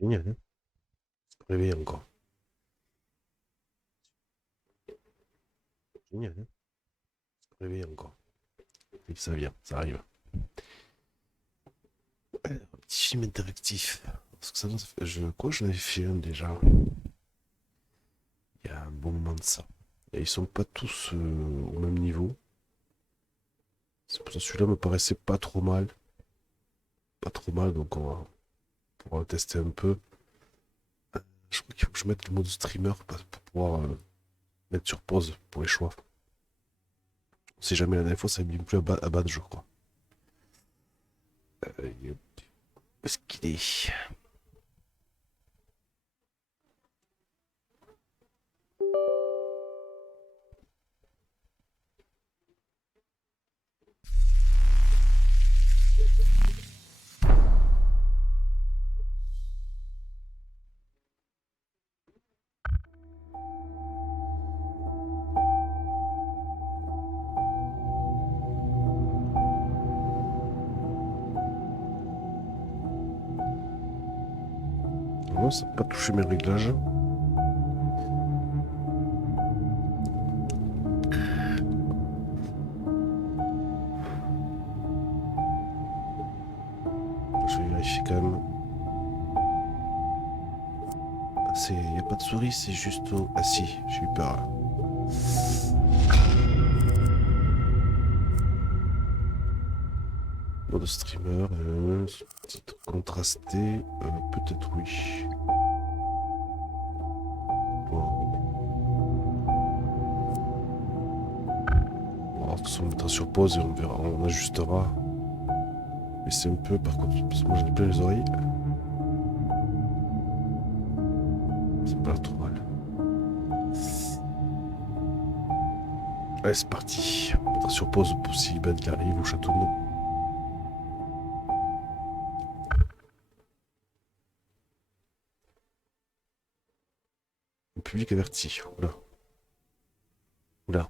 Génial, hein. Réveillé encore. Génial, hein. Réveillé encore. Et ça vient, ça arrive. Un petit film interactif. Parce que je crois que j'en avais fait un déjà. Il y a un bon moment de ça. Et ils sont pas tous au même niveau. C'est pour ça que celui-là me paraissait pas trop mal. Pas trop mal, donc pourra le tester un peu. Je crois qu'il faut que je mette le mode streamer pour pouvoir mettre sur pause pour les choix. Si jamais la dernière fois, ça a mis plus à battre, je crois. Où est-ce qu'il est? Non, ça n'a pas touché mes réglages. Je vais vérifier quand même. Il n'y a pas de souris, c'est juste au... Ah si, j'ai eu peur là. Mode streamer, titre contrasté, peut-être oui. Bon. On mettra sur pause et on verra, on ajustera. Mais c'est un peu par contre, parce que moi j'en ai plein les oreilles. C'est pas trop mal. Allez, c'est parti. On mettra sur pause pour si Ben il arrive au château de nous. Le public averti. Oula. Oula.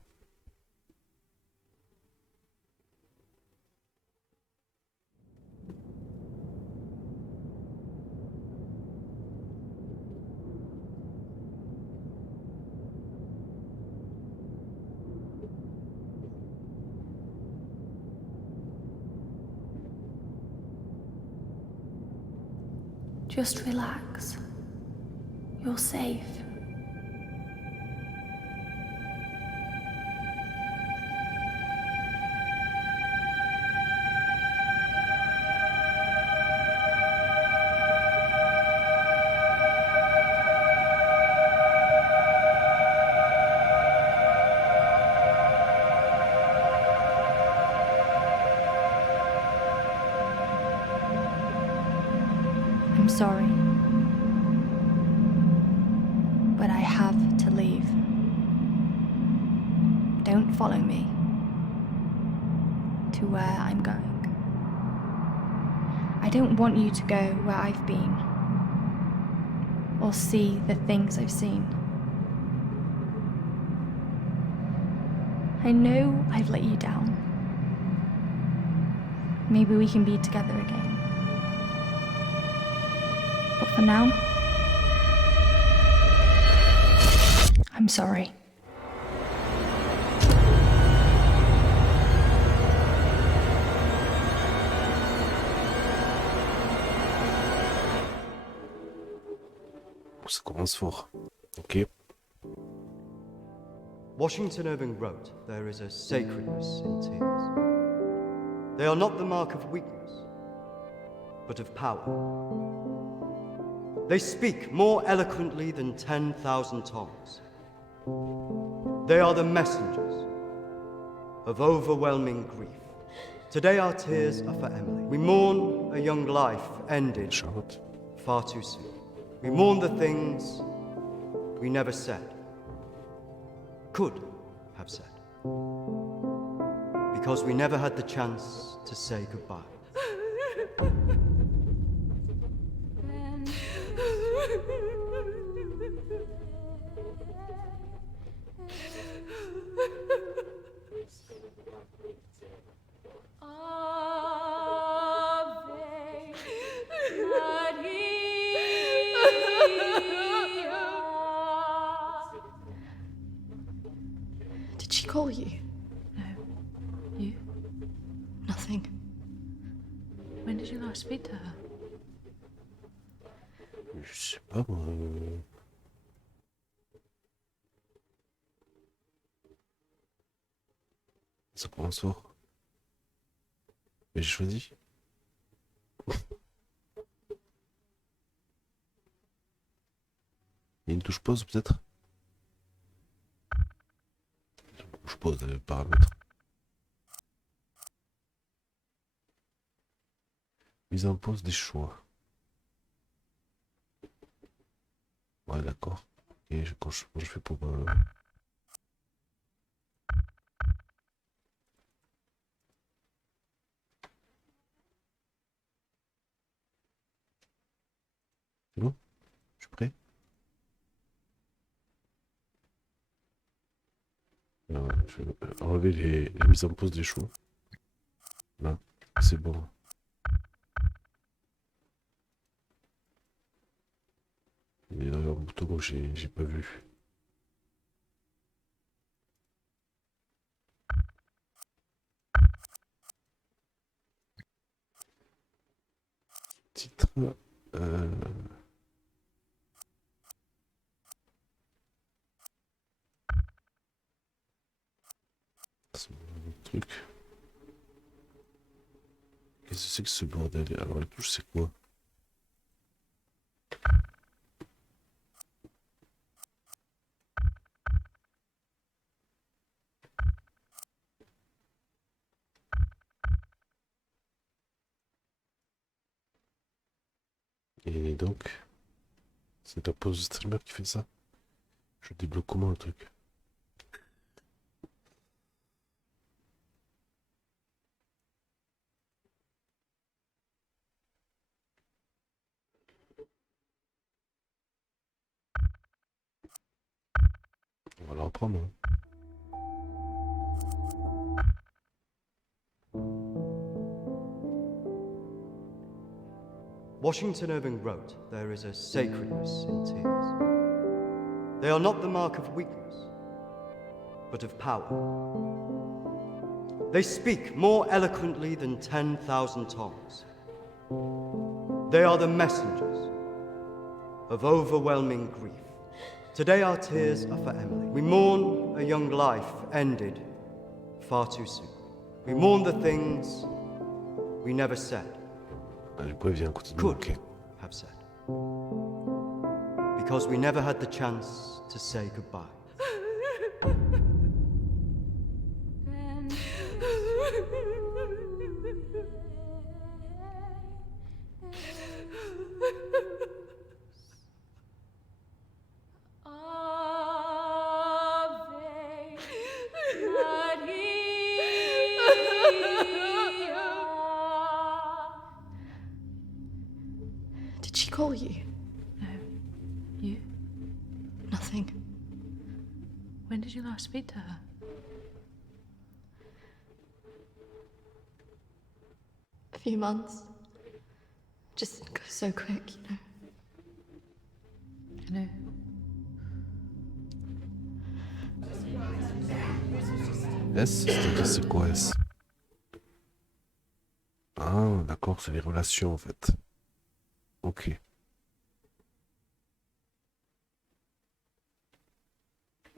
Just relax. You're safe. I'm sorry. But I have to leave. Don't follow me to where I'm going. I don't want you to go where I've been or see the things I've seen. I know I've let you down. Maybe we can be together again. But for now, I'm sorry. Ça commence fort. Ok. Washington Irving wrote, "There is a sacredness in tears. They are not the mark of weakness, but of power. They speak more eloquently than 10,000 tongues. They are the messengers of overwhelming grief. Today our tears are for Emily. We mourn a young life ended Charlotte. far too soon. We mourn the things we never said, could have said, because we never had the chance to say goodbye. Ave Maria. When did you last speak to her? Je sais pas moi. Ça commence fort. Mais j'ai choisi. Il y a une touche pause peut-être? Touche pause, paramètres. Mise en pause des choix. Ouais, d'accord. Et quand je fais pour... C'est bon? Je suis prêt? Alors, je vais enlever les mises en pause des choix. Là, c'est bon. Il y a un bouton que j'ai pas vu. Titre. Euh... C'est mon truc. Qu'est-ce que c'est que ce bordel? Alors la touche c'est quoi? Et donc, c'est la pause streamer qui fait ça? Je débloque comment le truc? On va la reprendre. Hein. Washington Irving wrote, there is a sacredness in tears. They are not the mark of weakness, but of power. They speak more eloquently than 10,000 tongues. They are the messengers of overwhelming grief. Today our tears are for Emily. We mourn a young life ended far too soon. We mourn the things we never said. Du coup, elle vient à côté de Could ok. have said. Because we never had the chance to say goodbye. Did she call you? No. You? Nothing. When did you last speak to her? A few months. Just goes so quick, you know. I know. S, c'est-à-dire c'est quoi S? Ah, d'accord, c'est les relations en fait. Ok.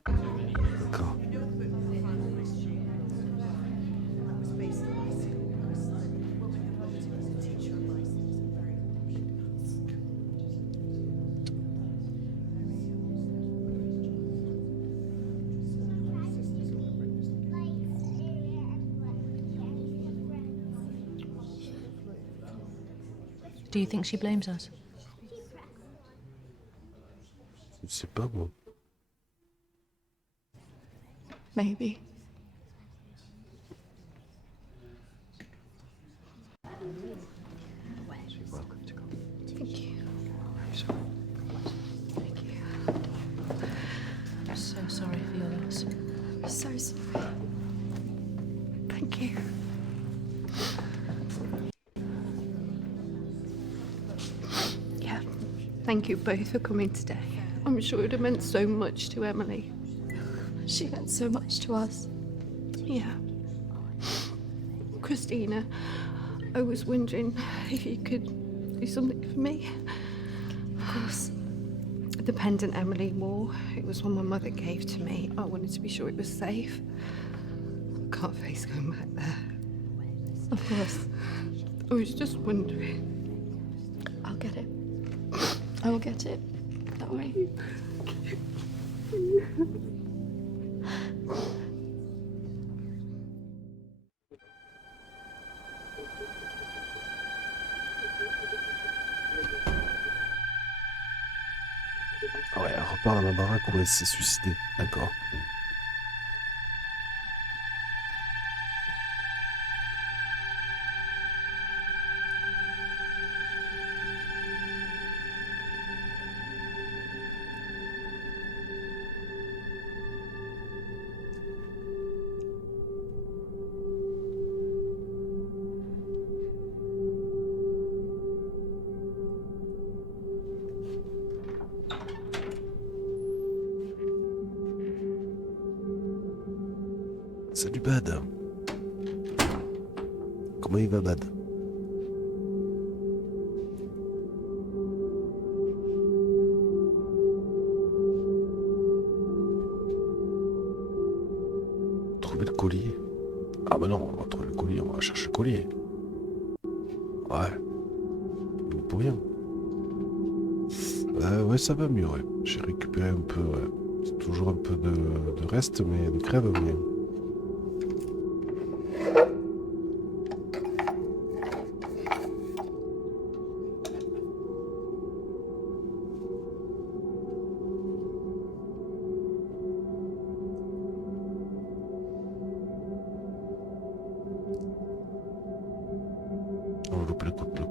D'accord. Do you think she blames us? Je sais pas moi. Maybe. You're welcome to come. Thank you. Thank you. I'm so sorry for your loss. I'm so sorry. Thank you. Yeah. Thank you both for coming today. I'm sure it would have meant so much to Emily. She meant so much to us. Yeah. Christina, I was wondering if you could do something for me. Of course. The pendant Emily wore, it was one my mother gave to me. I wanted to be sure it was safe. I can't face going back there. Of course. I was just wondering. I'll get it. I will get it. Don't worry. Ah ouais, elle repart dans la baraque où elle s'est suicidée. D'accord. Salut Bad. Comment il va Bad? Trouver le collier. Ah bah non, on va trouver le collier, on va chercher le collier. Ouais. Mais pour rien. Ouais, ça va mieux, ouais. J'ai récupéré un peu, ouais. C'est toujours un peu de reste, mais de crève, mais... On va louper le coup, ouais.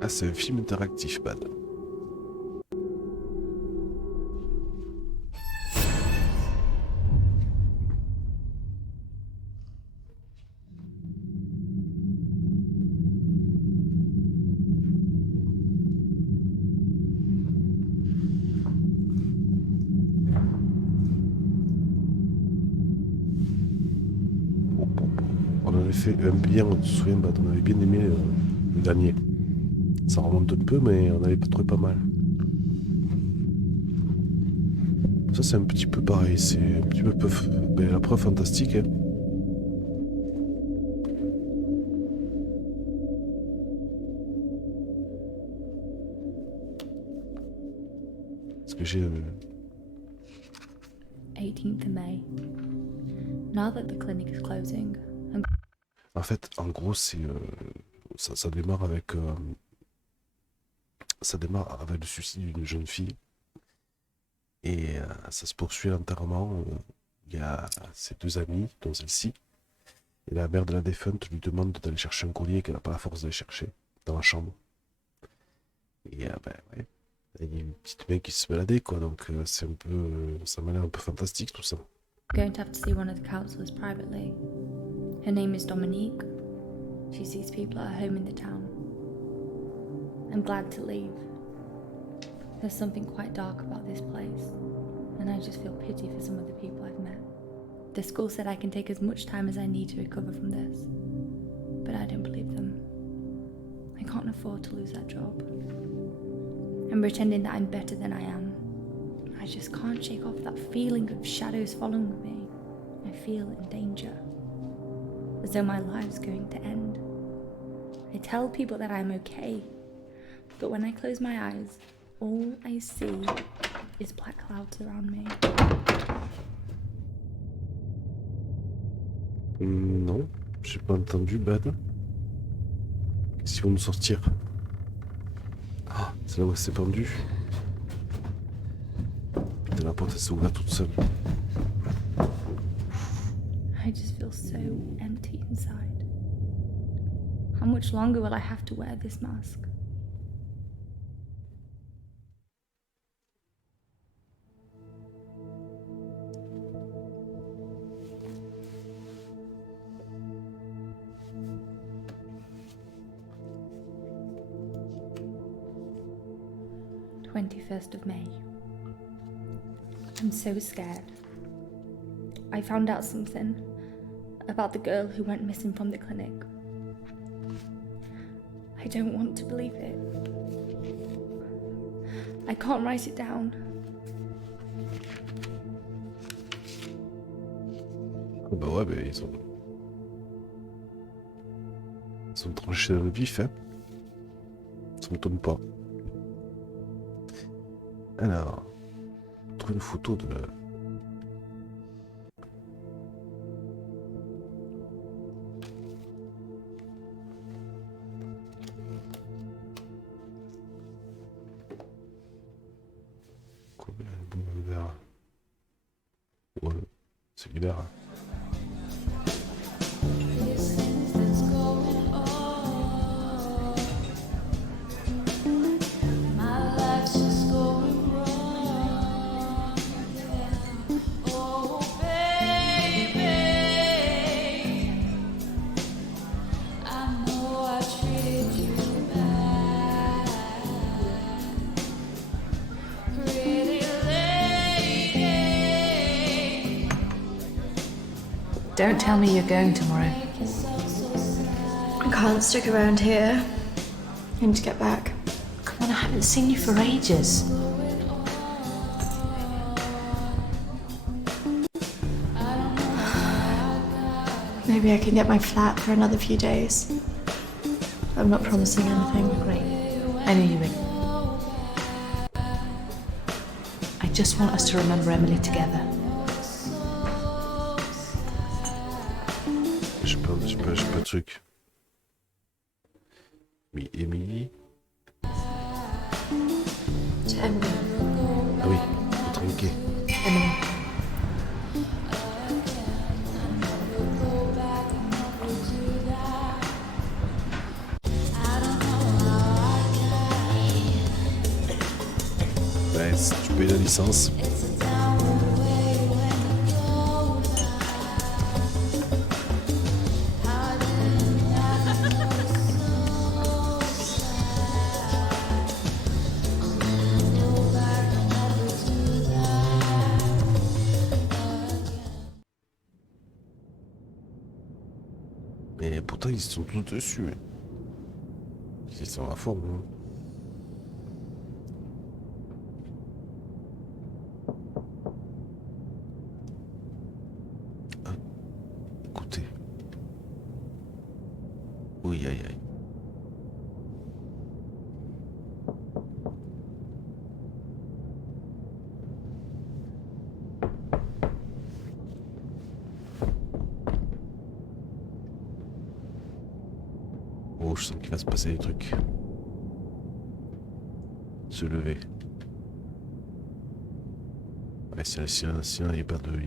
Ah, c'est un film interactif, Bad. On avait fait un bien, on se souvient, Bad, on avait bien aimé le dernier. Ça remonte un peu, mais on avait trouvé pas mal. Ça, c'est un petit peu pareil, c'est un petit peu ben, la preuve fantastique, hein. Parce que j'ai... 18th of May. Now that the clinic is closing, En fait, en gros, c'est... ça démarre avec... ça démarre avec le suicide d'une jeune fille. Et ça se poursuit lentement. Il y a ses deux amis, dont celle-ci. Et la mère de la défunte lui demande d'aller chercher un collier qu'elle n'a pas la force d'aller chercher dans la chambre. Et ben ouais, il y a une petite main qui se baladait, quoi. Donc c'est un peu... ça m'a l'air un peu fantastique, tout ça. I'm going to have to see one of the counselors privately. Her name is Dominique. She sees people at her home in the town. I'm glad to leave. There's something quite dark about this place, and I just feel pity for some of the people I've met. The school said I can take as much time as I need to recover from this, but I don't believe them. I can't afford to lose that job. I'm pretending that I'm better than I am. I just can't shake off that feeling of shadows following me. I feel in danger, as though my life's going to end. I tell people that I'm okay, but when I close my eyes, all I see is black clouds around me. Non, j'ai pas entendu, Bad. Qu'est-ce qu'ils vont nous sortir? Ah, c'est là où elle s'est pendue. Putain, la porte elle s'est ouverte toute seule. I just feel so empty inside. How much longer will I have to wear this mask? 21st of May. I'm so scared. I found out something about the girl who went missing from the clinic. I don't want to believe it. I can't write it down. Ah bah ouais, mais ils ont tranché dans le vif, hein. Ça m'étonne pas. Alors, on trouve une photo de... Combien de boules verts? Ouais, c'est clair. Hein. Don't tell me you're going tomorrow. I can't stick around here. I need to get back. Come on, I haven't seen you for ages. Maybe I can get my flat for another few days. I'm not promising anything. Great. I knew you would. I just want us to remember Emily together. J'ai pas de truc. Mais Emily. To Emily. Ah oui, trinqué. Emily. Ouais, si tu payes la licence. Mais pourtant ils sont tous dessus. Ils sont à fond. Hein. Ah, écoutez. Oui, aïe aïe. Oh, je sens qu'il va se passer des trucs. Se lever. Ouais, si il n'y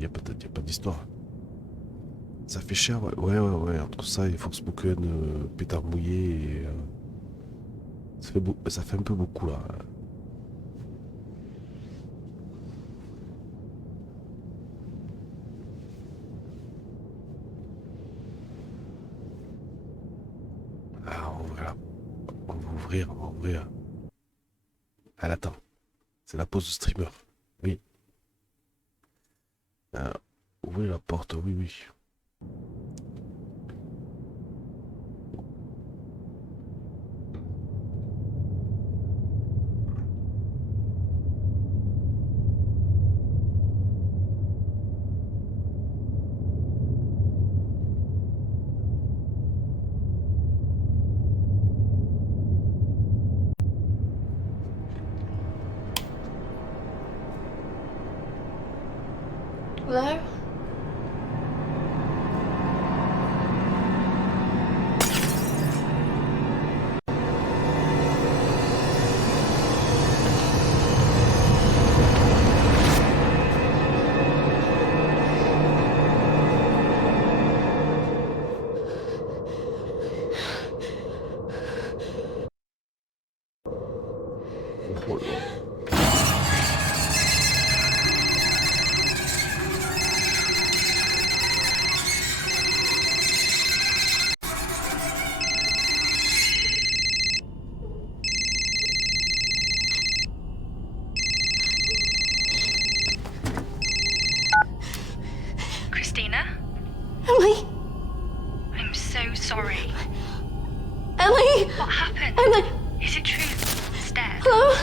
a pas d'histoire. Ça fait cher, ouais. Ouais. Entre ça et Fox Spoken, pétard mouillé, et, ça fait un peu beaucoup là. Ah, on va ouvrir. Elle attend. C'est la pause de streamer. Oui. Ouvrez la porte, oui. Hello? Oh là. so sorry. Emily! What happened? Emily! Is it true? Steph? Hello?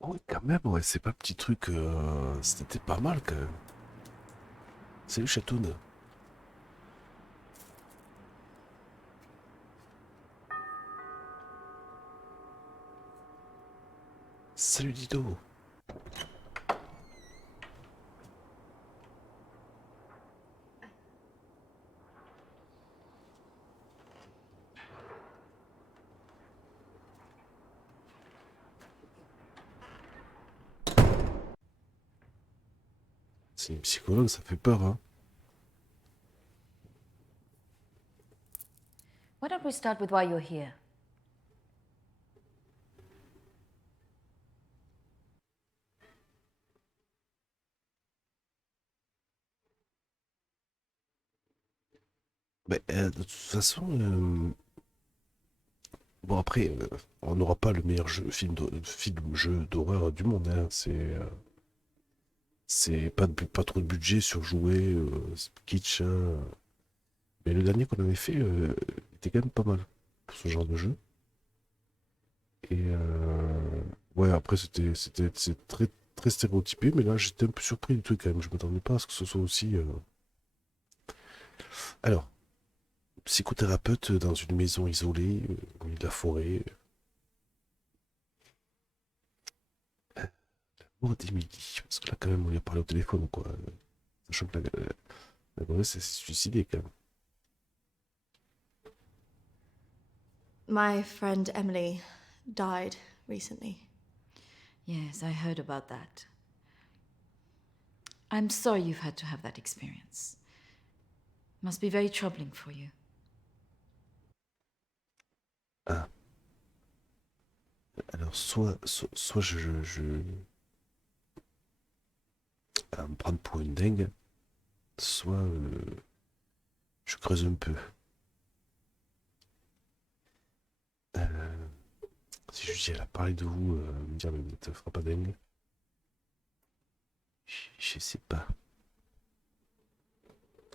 Ouais, quand même, ouais, c'est pas un petit truc. C'était pas mal quand même. Salut Chatoun. Salut Dido. C'est une psychologue, ça fait peur, hein. Why don't we start with why you're here? Mais de toute façon, bon après, on n'aura pas le meilleur jeu d'horreur du monde, hein. C'est pas trop de budget surjoué, c'est kitsch, hein. Mais le dernier qu'on avait fait était quand même pas mal pour ce genre de jeu. Et ouais, après c'est très stéréotypé, mais là j'étais un peu surpris du truc quand même. Je m'attendais pas à ce que ce soit aussi. Alors, psychothérapeute dans une maison isolée, au milieu de la forêt. Oh, d'Emily. Parce que là, quand même, on lui a parlé au téléphone, quoi. Sachant que la gonzesse s'est suicidée, quand même. My friend Emily died recently. Yes, I heard about that. I'm sorry you've had to have that experience. Must be very troubling for you. Ah. Alors, soit je à me prendre pour une dingue, soit je creuse un peu. Euh, Si je dis elle a parlé de vous, me dire mais ne te fera pas dingue. Je sais pas.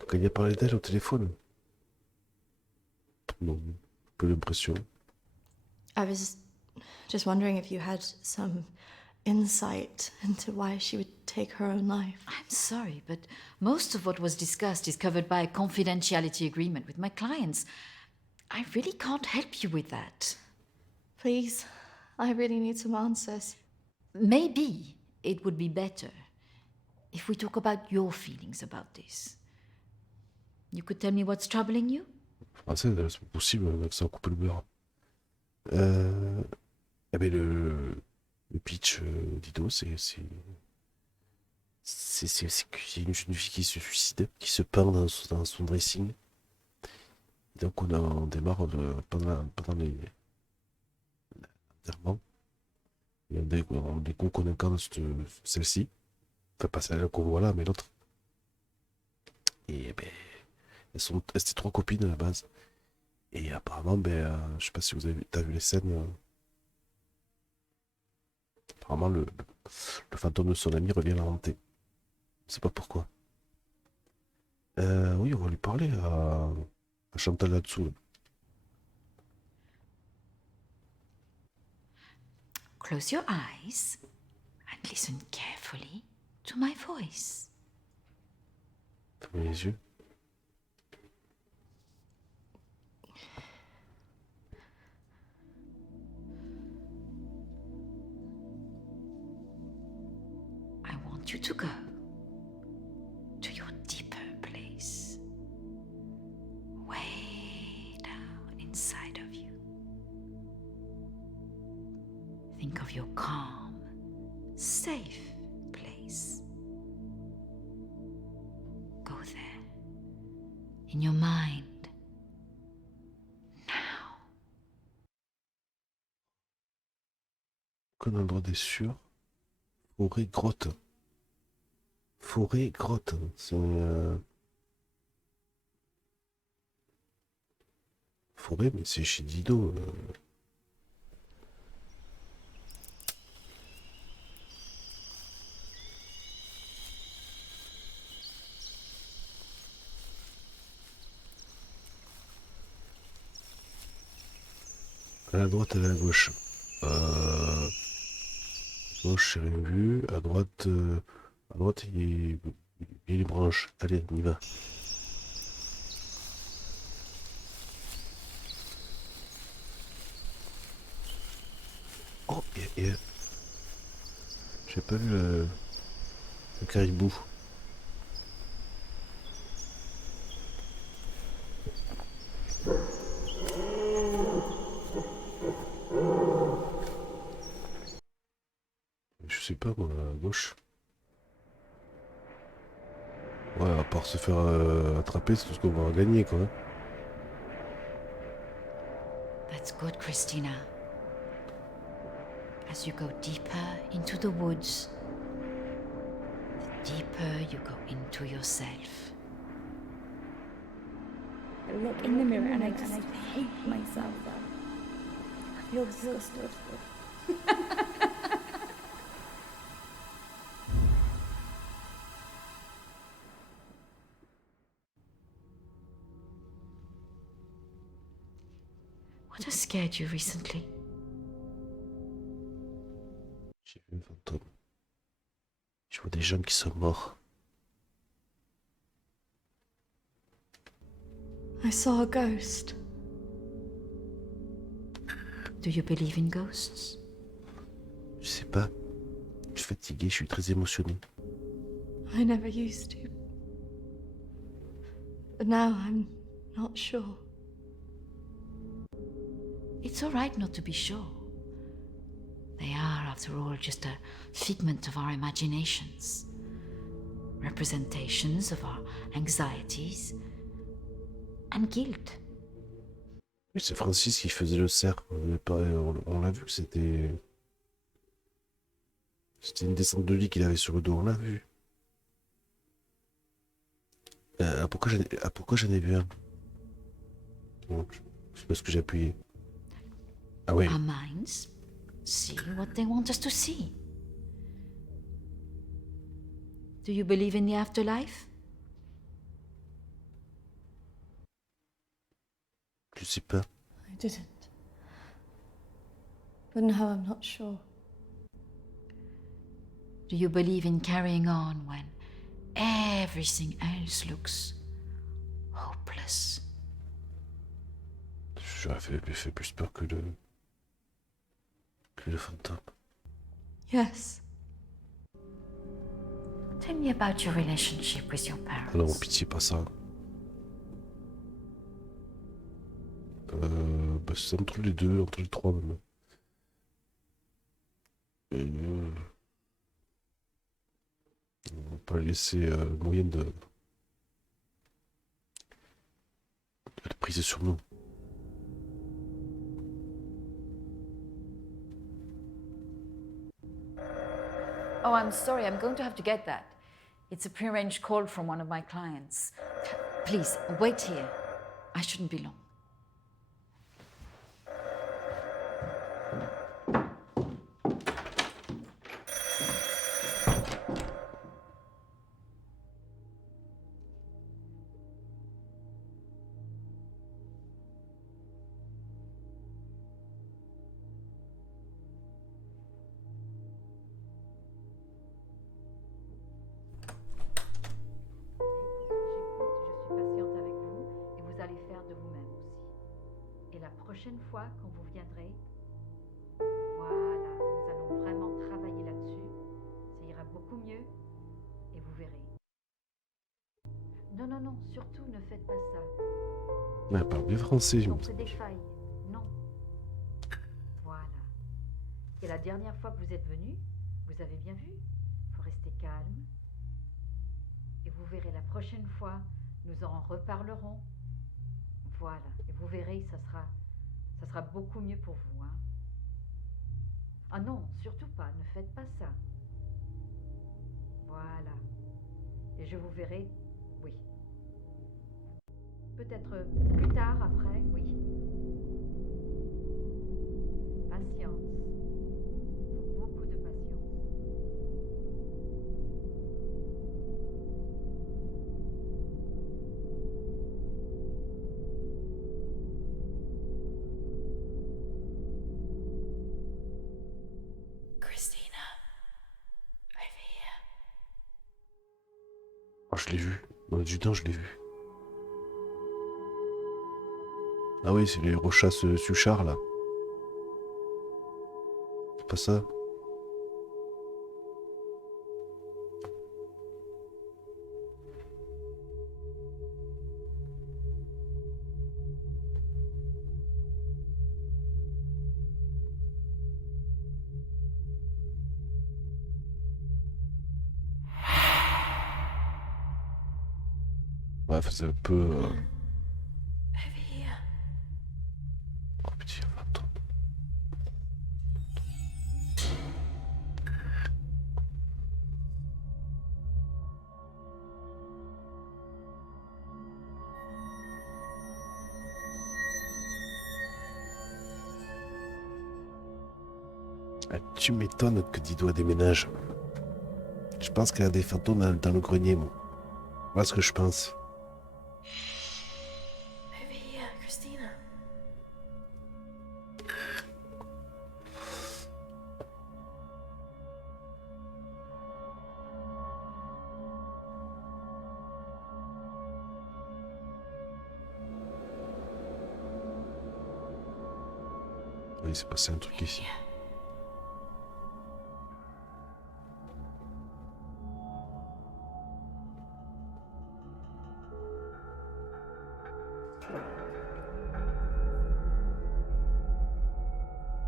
Quand il a parlé d'elle au téléphone. Non, peu l'impression. I was just wondering if you had some insight into why she would take her own life. I'm sorry, but most of what was discussed is covered by a confidentiality agreement with my clients. I really can't help you with that. Please, I really need some answers. Maybe it would be better if we talk about your feelings about this. You could tell me what's troubling you? Français, c'est pas possible, un accent couper le beurre. Eh ben le pitch d'Ido, c'est qu'il y a une jeune fille qui se suicide, qui se peint dans son dressing. Et donc on démarre pendant les l'enterrement. Et on découvre qu'on incarne celle-ci. Enfin pas celle qu'on voit là, mais l'autre. Et ben c'était trois copines à la base. Et apparemment, je sais pas si t'as vu les scènes. Apparemment, le fantôme de son ami revient la hanter. Je sais pas pourquoi. Oui, on va lui parler à Chantal là-dessous. Là. Close your eyes and listen carefully to my voice. Fermez les yeux. I want you to go to your deeper place, way down inside of you. Think of your calm, safe place. Go there, in your mind, now. Qu'un endroit des sûr. Forêt grotte. Forêt grotte. C'est forêt, mais c'est chez Dido. À la droite, à la gauche. À gauche, j'ai rien vu. À droite, il y a les branches. Allez, on y va. Oh, j'ai pas vu le caribou. Je sais pas, moi, à gauche. Ouais, à part se faire attraper, c'est tout ce qu'on va gagner, quoi. That's good, Christina. As you go deeper into the woods, the deeper you go into yourself. I look in the mirror and I just hate myself. I feel disgusted. What has scared you recently? J'ai vu un fantôme. Je vois des gens qui sont morts. I saw a ghost. Do you believe in ghosts? Je sais pas. Je suis fatigué, je suis très émotionné. I never used to. But now I'm not sure. It's all right not to be sure. They are, after all, just a figment of our imaginations, representations of our anxieties and guilt. Oui, c'est Francis qui faisait le cerf. On l'a vu que c'était. C'était une descente de lit qu'il avait sur le dos, on l'a vu. Pourquoi j'en ai vu un? Bon, je sais pas ce que j'ai appuyé. Ah oui. Our minds see what they want us to see. Do you believe in the afterlife? Je sais pas. I didn't. But now I'm not sure. Do you believe in carrying on when everything else looks hopeless? J'aurais fait plus peur que le fantôme. Yes. Tell me about your relationship with your Ah non, parents. pitié, pas ça. Bah, c'est entre les deux, entre les trois même. On va pas laisser moyen de priser sur nous. Oh, I'm sorry. I'm going to have to get that. It's a prearranged call from one of my clients. Please, wait here. I shouldn't be long. Patiente avec vous et vous allez faire de vous-même aussi. Et la prochaine fois quand vous viendrez, voilà, nous allons vraiment travailler là-dessus. Ça ira beaucoup mieux et vous verrez. Non, non, non, surtout ne faites pas ça. Ouais, elle parle bien français. Donc c'est des failles. Non. Voilà. Et la dernière fois que vous êtes venu, vous avez bien vu, il faut rester calme. Et vous verrez la prochaine fois, nous en reparlerons. Voilà. Et vous verrez, ça sera beaucoup mieux pour vous. Hein. Ah non, surtout pas, ne faites pas ça. Voilà. Et je vous verrai, oui. Peut-être plus tard, après, oui. je l'ai vu. Dans le temps, je l'ai vu. Ah oui, c'est les Rochas Suchard, là. C'est pas ça? Ouais, c'est un peu... Oh, petit fantôme. Ah, tu m'étonnes que Dido déménage. Je pense qu'il y a des fantômes dans le grenier, moi. Voilà ce que je pense. Over here, Christina. Oui, il s'est passé un truc ici.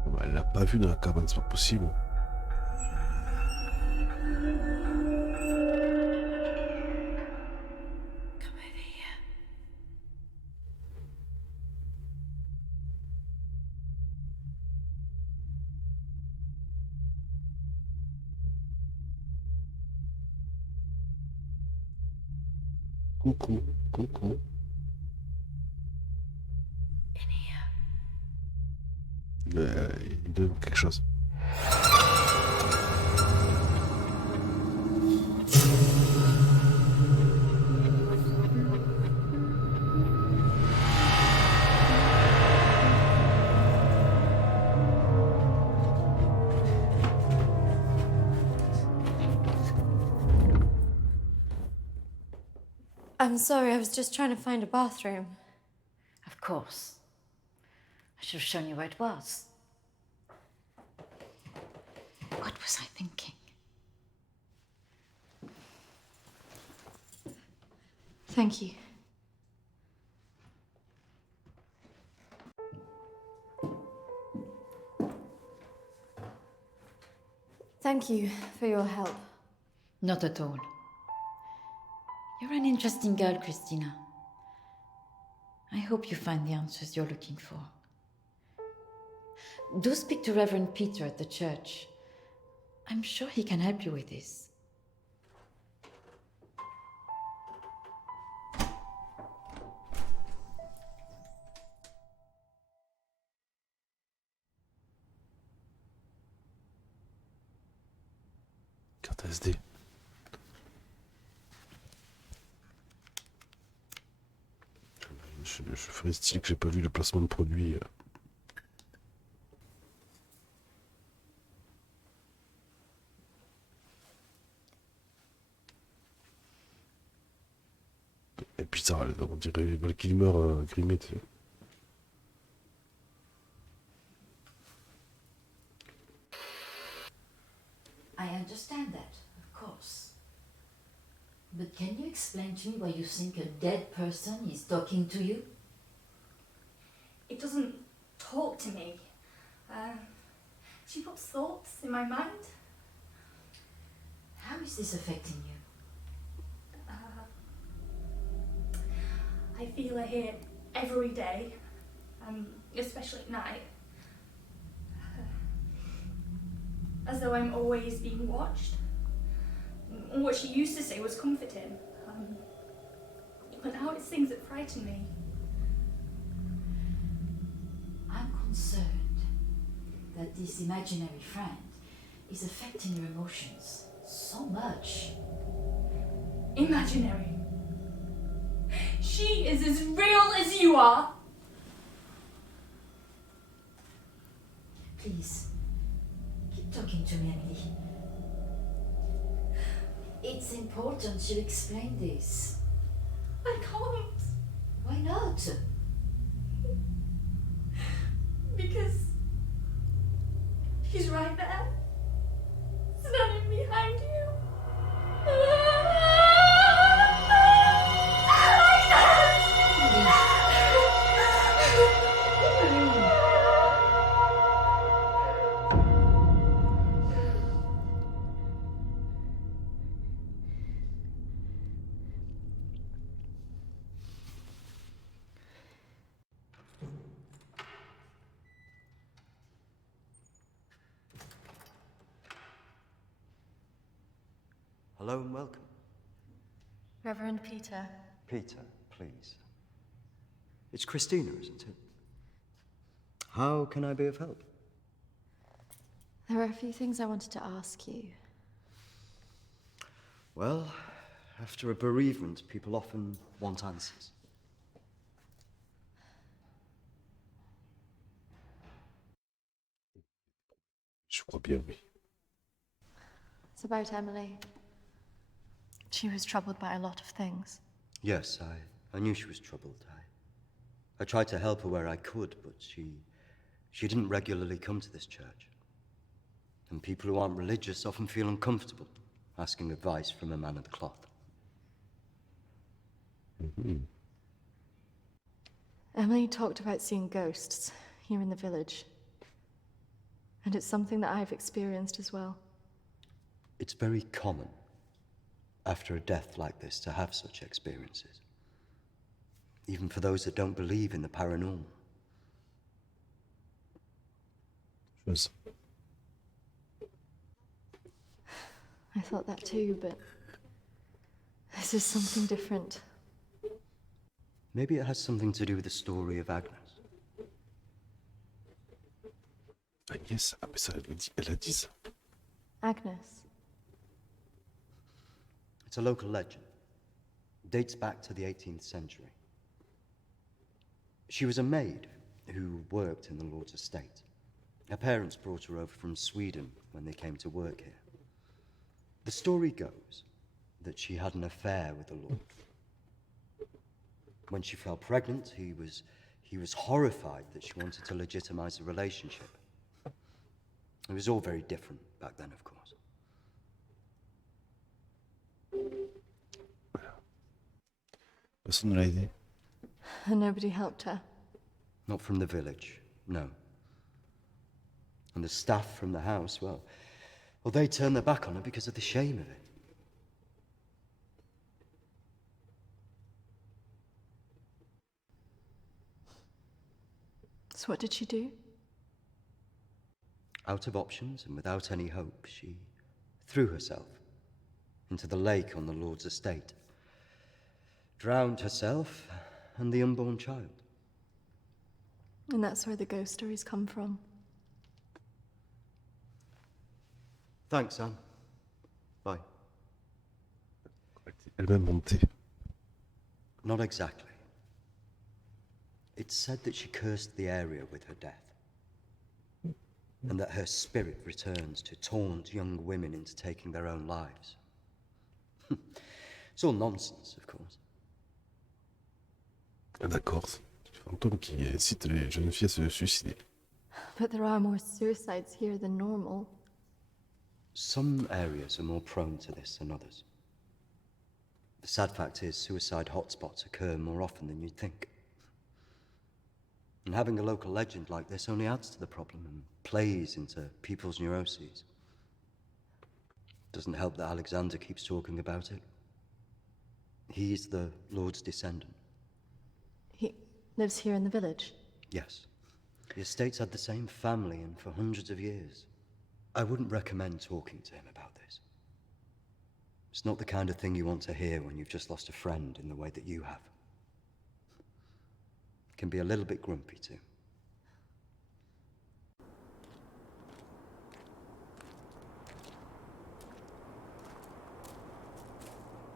Bah, elle l'a pas vu dans la cabane, c'est pas possible. Come over here. Coucou, coucou. In here. Il donne quelque chose. I'm sorry, I was just trying to find a bathroom. Of course. I should have shown you where it was. What was I thinking? Thank you. Thank you for your help. Not at all. You're an interesting girl, Christina. I hope you find the answers you're looking for. Do speak to Reverend Peter at the church. I'm sure he can help you with this. Carte SD. Je ferai style que j'ai pas vu le placement de produit. Et puis ça, on dirait Val Kilmer grimé, tu sais. I understand that, of course. But can you explain to me why you think a dead person is talking to you? It doesn't talk to me. She puts thoughts in my mind. How is this affecting you? I feel her here every day, especially at night. As though I'm always being watched. What she used to say was comforting. But now it's things that frighten me. I'm concerned that this imaginary friend is affecting your emotions so much. Imaginary. She is as real as you are. Please, keep talking to me, Emily. It's important you explain this. I can't. Why not? Because he's right there, standing behind you. Hello and welcome. Reverend Peter. Peter, please. It's Christina, isn't it? How can I be of help? There are a few things I wanted to ask you. Well, after a bereavement, people often want answers. Je crois bien, oui. It's about Emily. She was troubled by a lot of things. Yes, I knew she was troubled. I tried to help her where I could, but she didn't regularly come to this church. And people who aren't religious often feel uncomfortable asking advice from a man of the cloth. Emily talked about seeing ghosts here in the village. And it's something that I've experienced as well. It's very common after a death like this to have such experiences, even for those that don't believe in the paranormal. Chose. I thought that too, but this is something different. Maybe it has something to do with the story of Agnes. Agnès, ah mais ça, elle a dit ça. Agnes. It's a local legend. It dates back to the 18th century. She was a maid who worked in the Lord's estate. Her parents brought her over from Sweden when they came to work here. The story goes that she had an affair with the Lord. When she fell pregnant, he was horrified that she wanted to legitimize the relationship. It was all very different back then, of course. Personne ne l'a aidé. And nobody helped her. Not from the village, no. And the staff from the house, well, they turned their back on her because of the shame of it. So what did she do? Out of options and without any hope, she threw herself into the lake on the Lord's estate, drowned herself and the unborn child. And that's where the ghost stories come from. Thanks, Anne. Bye. Elle-même montée. Not exactly. It's said that she cursed the area with her death, and that her spirit returns to taunt young women into taking their own lives. It's all nonsense, of course. D'accord. C'est un fantôme qui incite les jeunes filles à se suicider. But there are more suicides here than normal. Some areas are more prone to this than others. The sad fact is, suicide hotspots occur more often than you'd think. And having a local legend like this only adds to the problem and plays into people's neuroses. Doesn't help that Alexander keeps talking about it. He's the Lord's descendant. He lives here in the village? Yes. The estate's had the same family and for hundreds of years. I wouldn't recommend talking to him about this. It's not the kind of thing you want to hear when you've just lost a friend in the way that you have. Can be a little bit grumpy too.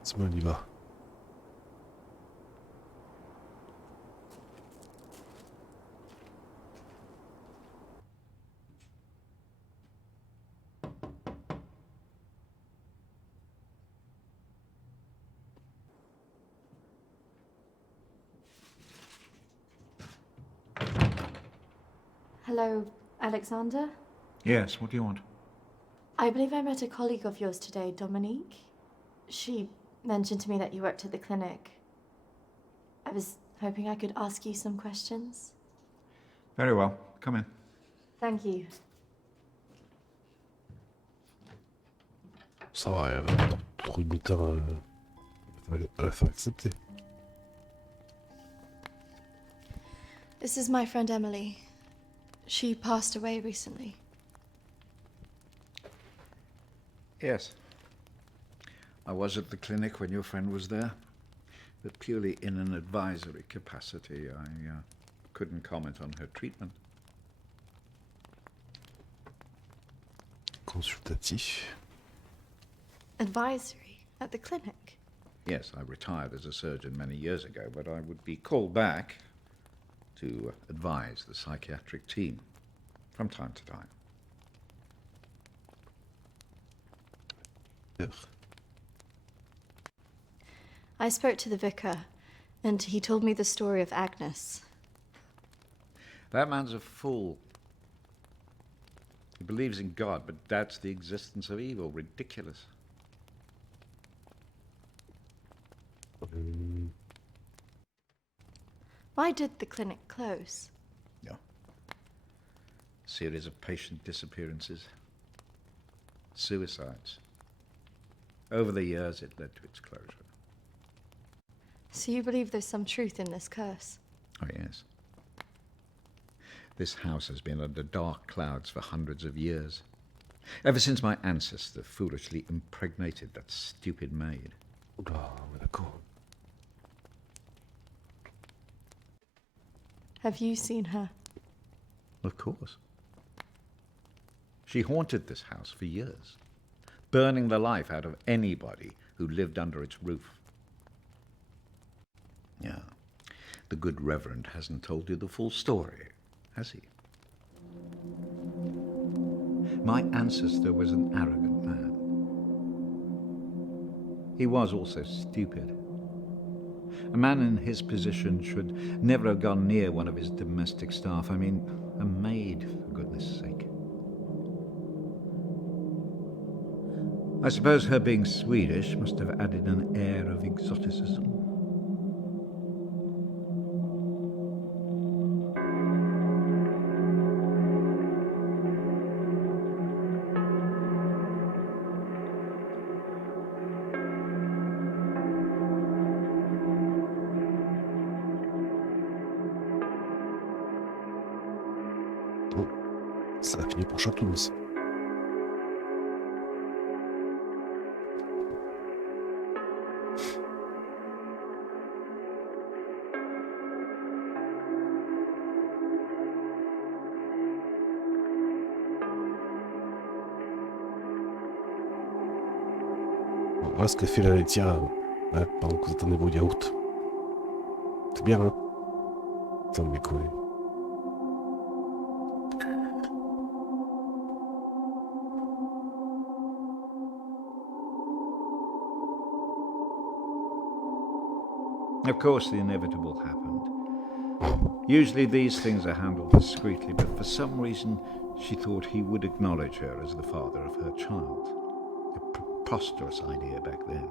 C'est bon, on y va. Hello, Alexander? Yes, what do you want? I believe I met a colleague of yours today, Dominique. She mentioned to me that you worked at the clinic. I was hoping I could ask you some questions. Very well. Come in. Thank you. Ça va, elle va trop de temps à la faire accepter. This is my friend Emily. She passed away recently. Yes. I was at the clinic when your friend was there, but purely in an advisory capacity. I couldn't comment on her treatment. Consultatif. Advisory at the clinic? Yes, I retired as a surgeon many years ago, but I would be called back to advise the psychiatric team from time to time. Yeah. I spoke to the vicar, and he told me the story of Agnes. That man's a fool. He believes in God, but doubts the existence of evil. Ridiculous. Why did the clinic close? No. Series of patient disappearances. Suicides. Over the years, it led to its closure. So you believe there's some truth in this curse? Oh, yes. This house has been under dark clouds for hundreds of years. Ever since my ancestor foolishly impregnated that stupid maid. Ah, d'accord. Have you seen her? Of course. She haunted this house for years, burning the life out of anybody who lived under its roof. Yeah, the good Reverend hasn't told you the full story, has he? My ancestor was an arrogant man. He was also stupid. A man in his position should never have gone near one of his domestic staff. I mean, a maid, for goodness sake. I suppose her being Swedish must have added an air of exoticism. Ça a fini pour Château. Voilà ce que fait la laitière pendant que vous attendez vos yaourts. C'est bien, hein? Sans déconner. Of course, the inevitable happened. Usually these things are handled discreetly, but for some reason she thought he would acknowledge her as the father of her child. A preposterous idea back then.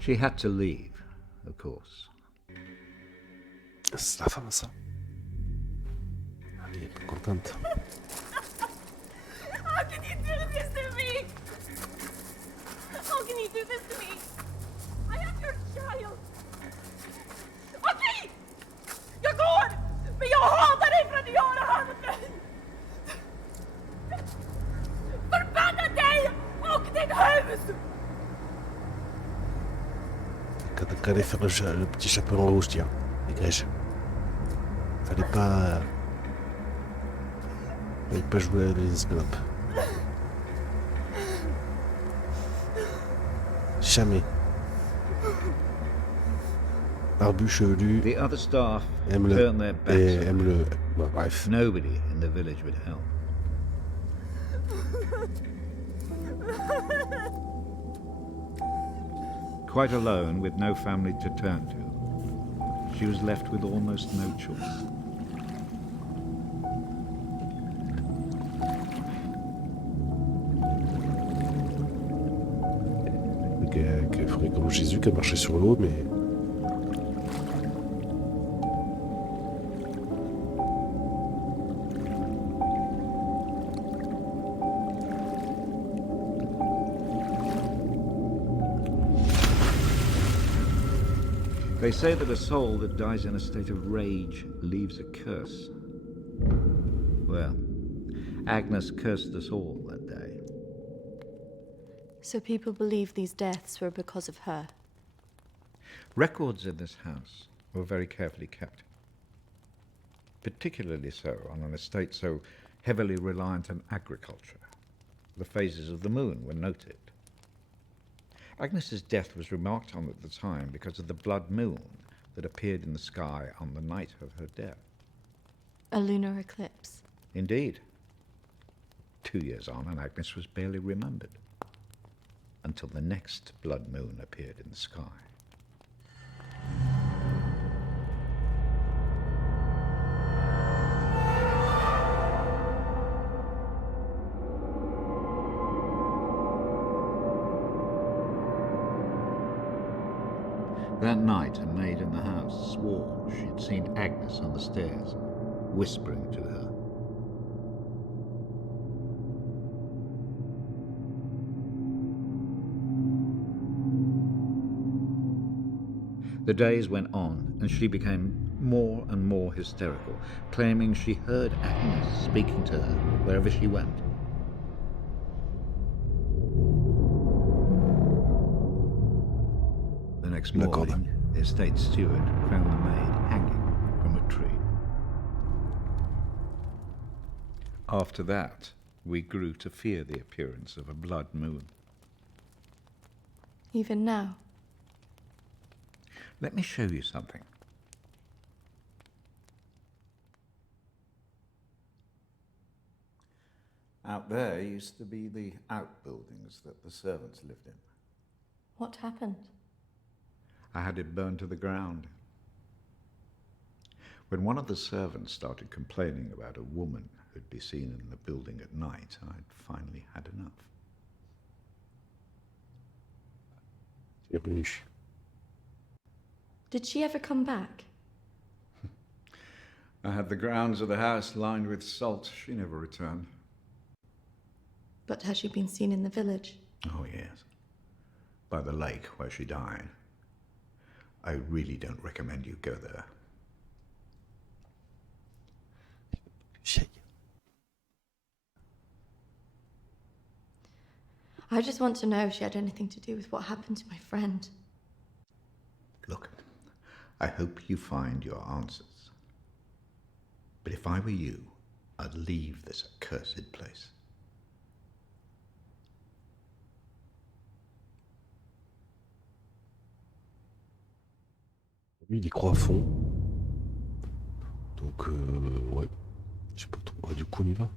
She had to leave, of course. C'est la femme, ça. Elle est pas contente. How can you do this to me? How can you do this to me? I am your child. Okej! Jag går! Men jag hatar dig för att du gör det här mot mig! Förbanna dig och ditt hus! Quand elle allait faire le petit chaperon rouge, tiens, dégage. Fallait pas jouer à les escalopes. Jamais. Barbu, chevelu, The other staff aime turned their backs et on aime her. le. Bon, bref. Nobody in the village would help. Quite alone, with no family to turn to, she was left with almost no choice. Qu'elle ferait comme Jésus, qu'elle marchait sur l'eau, mais... They say that a soul that dies in a state of rage leaves a curse. Well, Agnes cursed us all that day. So people believe these deaths were because of her. Records in this house were very carefully kept. Particularly so on an estate so heavily reliant on agriculture. The phases of the moon were noted. Agnes's death was remarked on at the time because of the blood moon that appeared in the sky on the night of her death. A lunar eclipse. Indeed. 2 years on, and Agnes was barely remembered, until the next blood moon appeared in the sky. That night, a maid in the house swore she'd seen Agnes on the stairs, whispering to her. The days went on, and she became more and more hysterical, claiming she heard Agnes speaking to her wherever she went. The next morning, the estate steward found the maid hanging from a tree. After that, we grew to fear the appearance of a blood moon. Even now. Let me show you something. Out there used to be the outbuildings that the servants lived in. What happened? I had it burned to the ground. When one of the servants started complaining about a woman who'd be seen in the building at night, I'd finally had enough. Did she ever come back? I had the grounds of the house lined with salt. She never returned. But has she been seen in the village? Oh, yes. By the lake where she died. I really don't recommend you go there. I just want to know if she had anything to do with what happened to my friend. Look, I hope you find your answers. But if I were you, I'd leave this accursed place. Lui, il y croit à fond. Donc, ouais. Je sais pas trop. Ouais, du coup, on y va.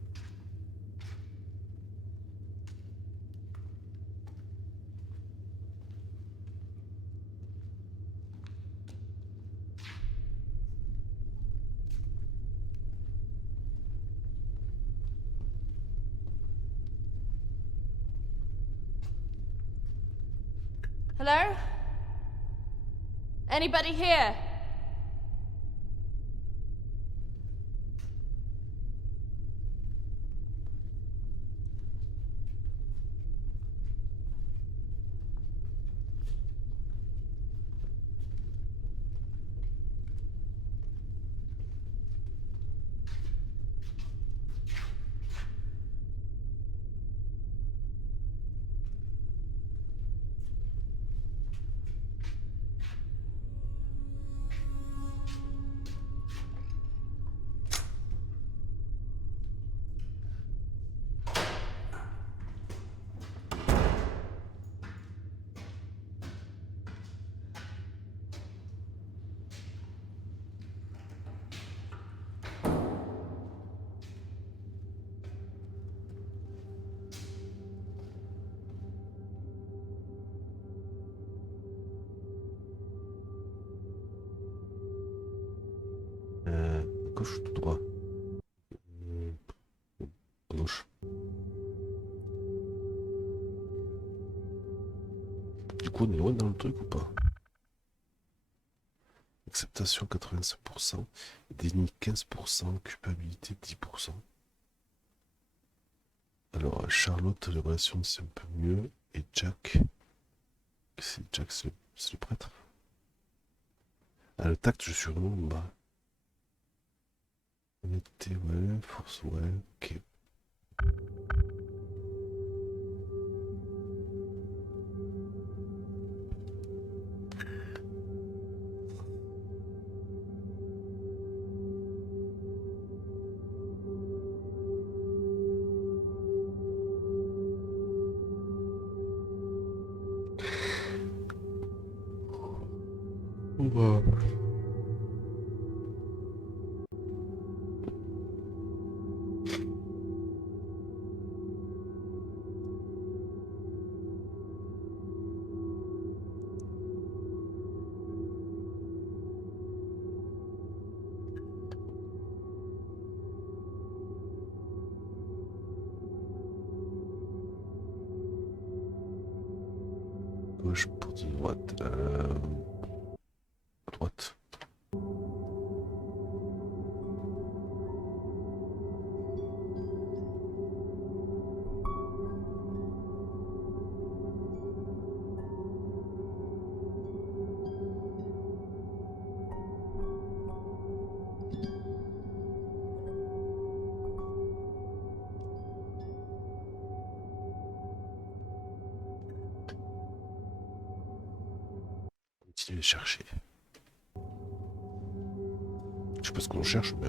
Hello? Anybody here? gauche ou tout droit? À gauche. Du coup, on est loin dans le truc ou pas? Acceptation 85%, déni 15%, culpabilité 10%. Alors, Charlotte, les relations, c'est un peu mieux. Et Jack, c'est le prêtre. Ah, le tact, je suis vraiment en bas. Honnêteté, ouais. Force, ouais. Ok. Wow. Gauche pour dire droite. Droite. Continuez de chercher. Je sais pas ce qu'on cherche, mais...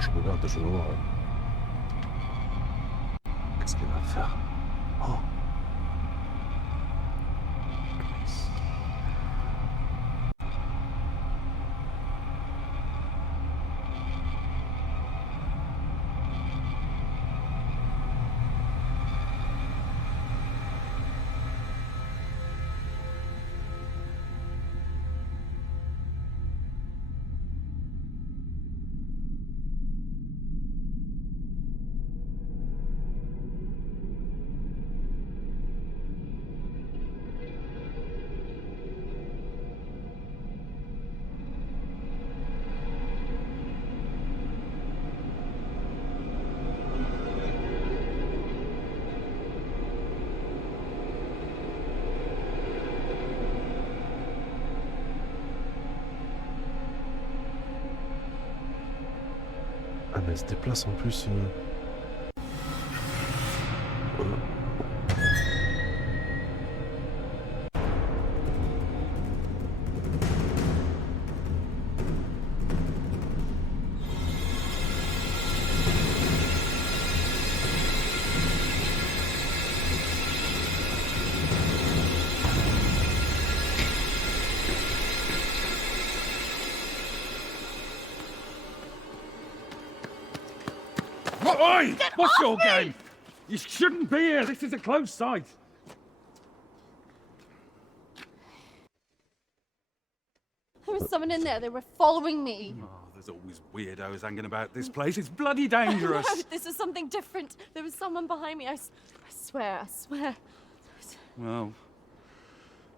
Je regarde, je vais voir. Qu'est-ce qu'elle va faire? Oh! Ah mais elle se déplace en plus. Oi! What's your game? You shouldn't be here. This is a closed site. There was someone in there. They were following me. Oh, there's always weirdos hanging about this place. It's bloody dangerous. No, this is something different. There was someone behind me. I swear, I swear. Well,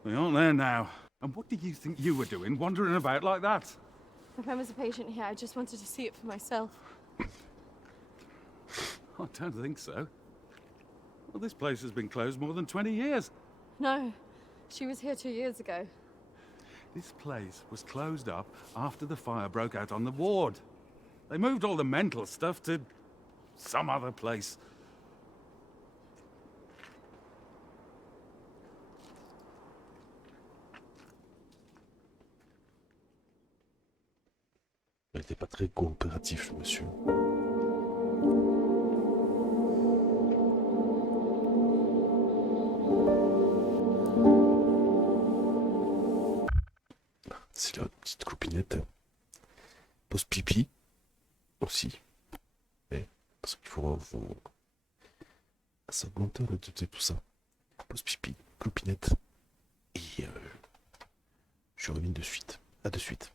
they aren't there now. And what did you think you were doing, wandering about like that? My friend was a patient here. I just wanted to see it for myself. I don't think so. Well, this place has been closed more than 20 years. No, she was here 2 years ago. This place was closed up after the fire broke out on the ward. They moved all the mental stuff to some other place. Il n'était pas très coopératif, le monsieur. C'est la petite copinette. Pose pipi. Aussi. Et parce qu'il faut ça augmente tout ça. Pose pipi, clopinette. Et je reviens de suite. À de suite.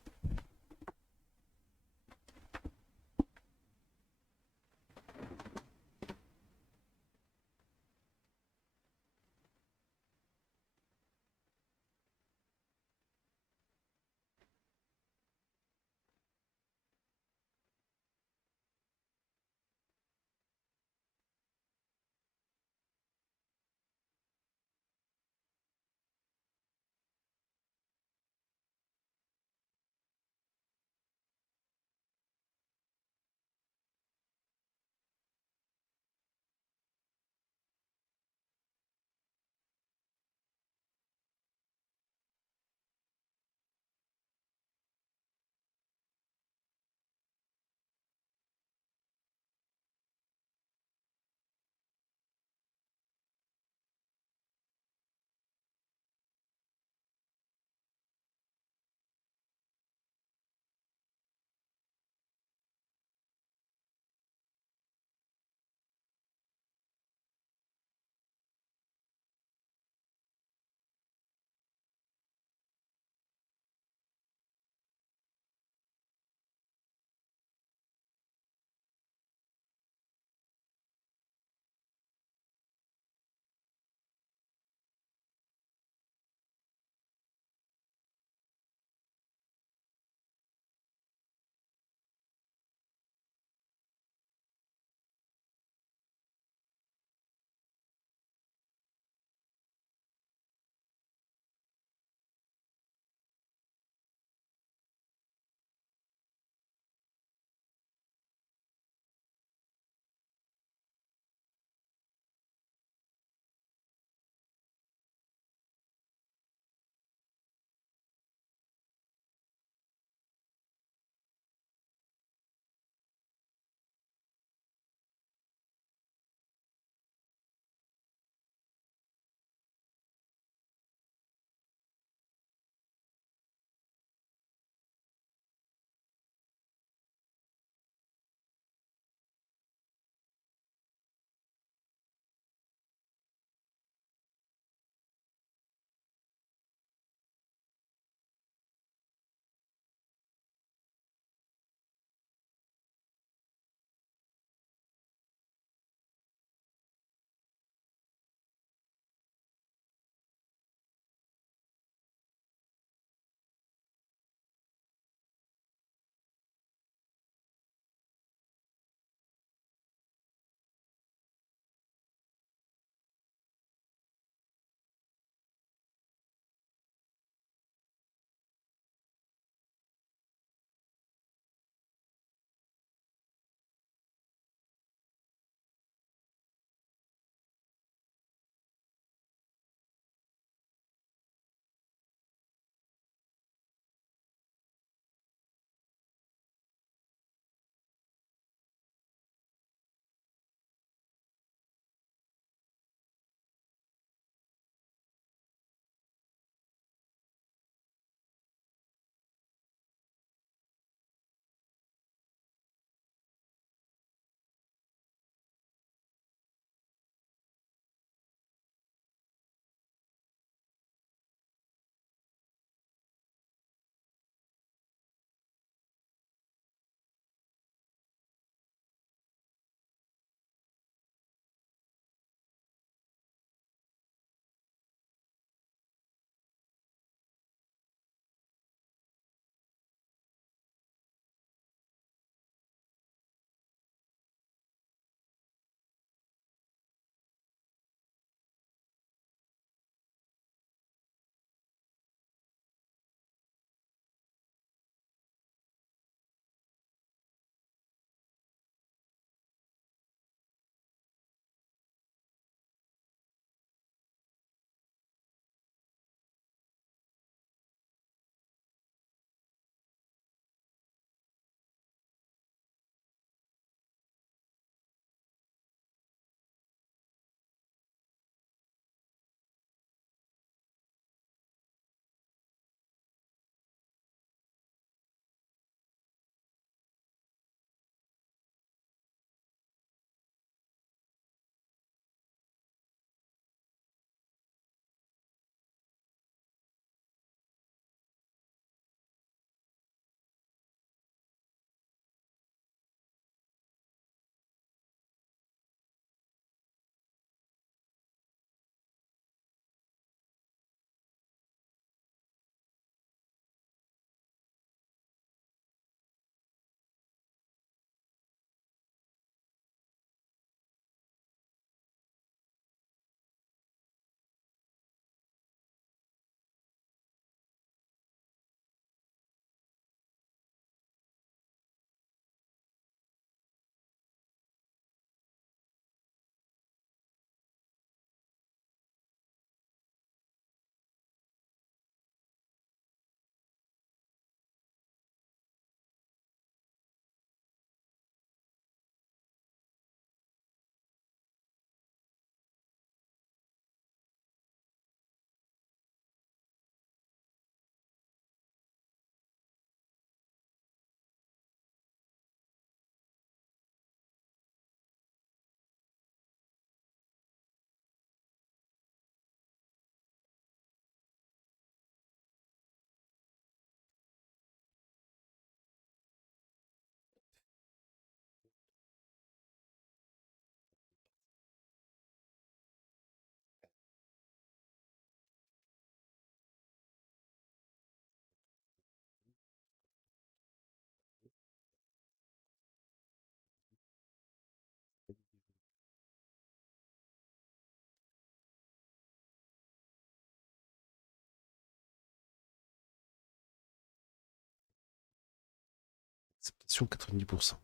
Acceptation 90%.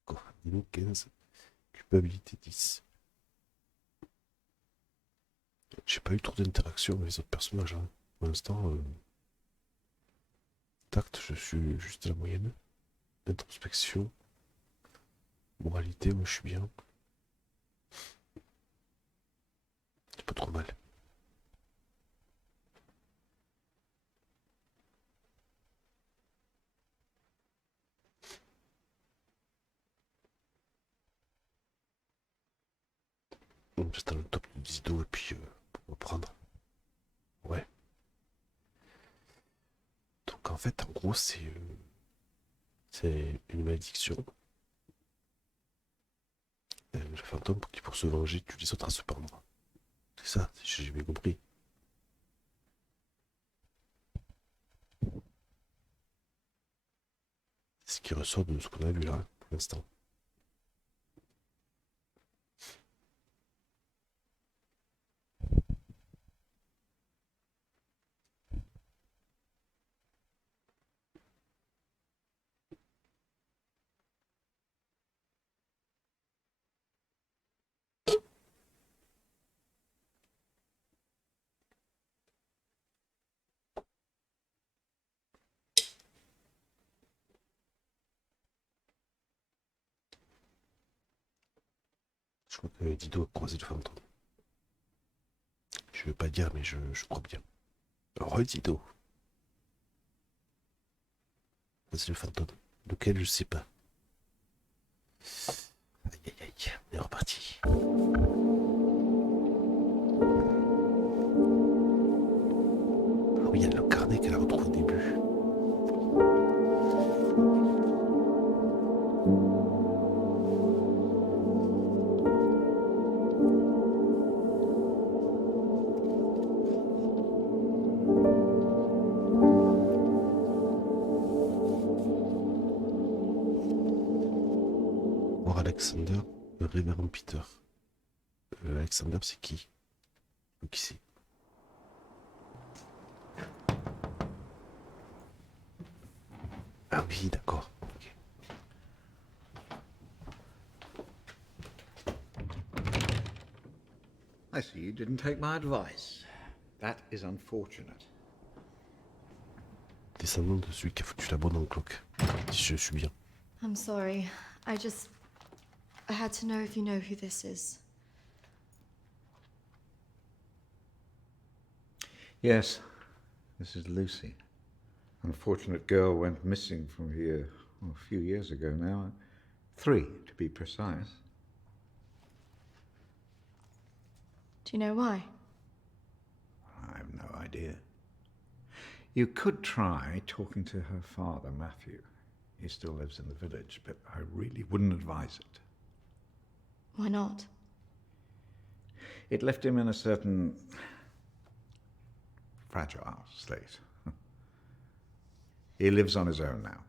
D'accord. Niveau 15. Culpabilité 10. J'ai pas eu trop d'interaction avec les autres personnages. Hein. Pour l'instant, tact, je suis juste à la moyenne. Introspection. Moralité, moi je suis bien. C'est pas trop mal. C'est dans le top de 10 dos et puis pour reprendre. Ouais. Donc en fait, en gros, c'est une malédiction. Le fantôme qui pour se venger tue les autres à se pendre. C'est ça, j'ai bien compris. C'est ce qui ressort de ce qu'on a vu là, pour l'instant. Je crois que Dido a croisé le fantôme. Je veux pas dire, mais je crois bien. Alors, Dido. C'est le fantôme. Lequel, je sais pas. Aïe aïe aïe, on est reparti. Ah oui, il y a le carnet qu'elle a retrouvé au début. Voir Alexander, le révérend Peter. Alexander, c'est qui? Qui c'est? Ah oui, d'accord. Okay. I see you didn't take my advice. That is unfortunate. Descendant de celui qui a foutu la bonne en cloque. Si je suis bien. I'm sorry. I had to know if you know who this is. Yes, this is Lucy. Unfortunate girl went missing from here a few years ago now. 3, to be precise. Do you know why? I have no idea. You could try talking to her father, Matthew. He still lives in the village, but I really wouldn't advise it. Why not? It left him in a certain fragile state. He lives on his own now.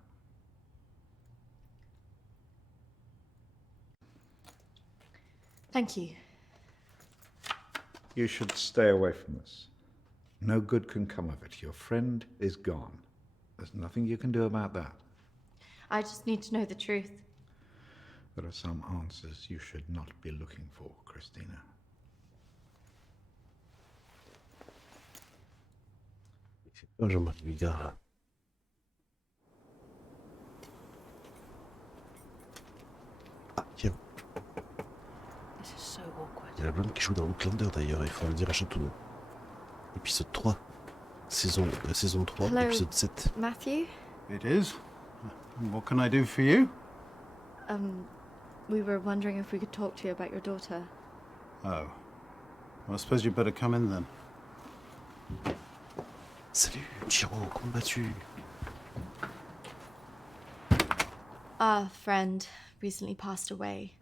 Thank you. You should stay away from this. No good can come of it. Your friend is gone. There's nothing you can do about that. I just need to know the truth. There are some answers you should not be looking for, Christina. Oh, Jean-Marie Bigard, là. Ah, tiens. This is so awkward. Il y a la blonde qui joue dans Outlander d'ailleurs, il faut le dire à Châteauneuf. Épisode 3. Saison 3, Hello, épisode 7. Matthew? It is. What can I do for you? We were wondering if we could talk to you about your daughter. Oh. Well, I suppose you'd better come in then. Salut, Chiron, comment vas-tu? Our friend recently passed away,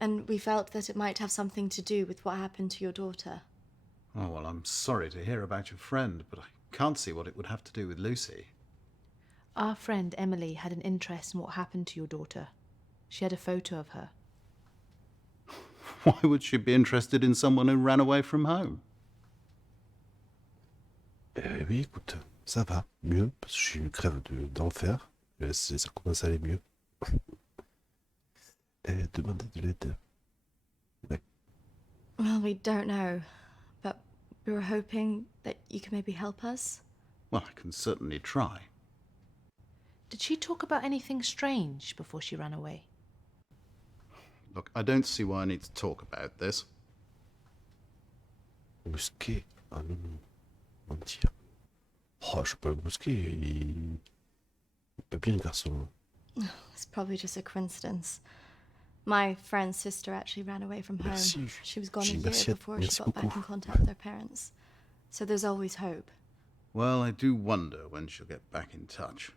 and we felt that it might have something to do with what happened to your daughter. Oh, well, I'm sorry to hear about your friend, but I can't see what it would have to do with Lucy. Our friend Emily had an interest in what happened to your daughter. She had a photo of her. Why would she be interested in someone who ran away from home? Oui, écoute, ça va, mieux, parce que j'ai eu une crève d'enfer. Ça commence à aller mieux. Demander de l'aide. Ouais. Well, we don't know, but we were hoping that you could maybe help us. Well, I can certainly try. Did she talk about anything strange before she ran away? Look, I don't see why I need to talk about this. Mousquet. Ah non, non. Mentir. Oh, je suis pas un mousquet. Il peut bien, le garçon. It's probably just a coincidence. My friend's sister actually ran away from home. Merci. She was gone a year Merci before she merci got back beaucoup. in contact with her parents. So there's always hope. Well, I do wonder when she'll get back in touch.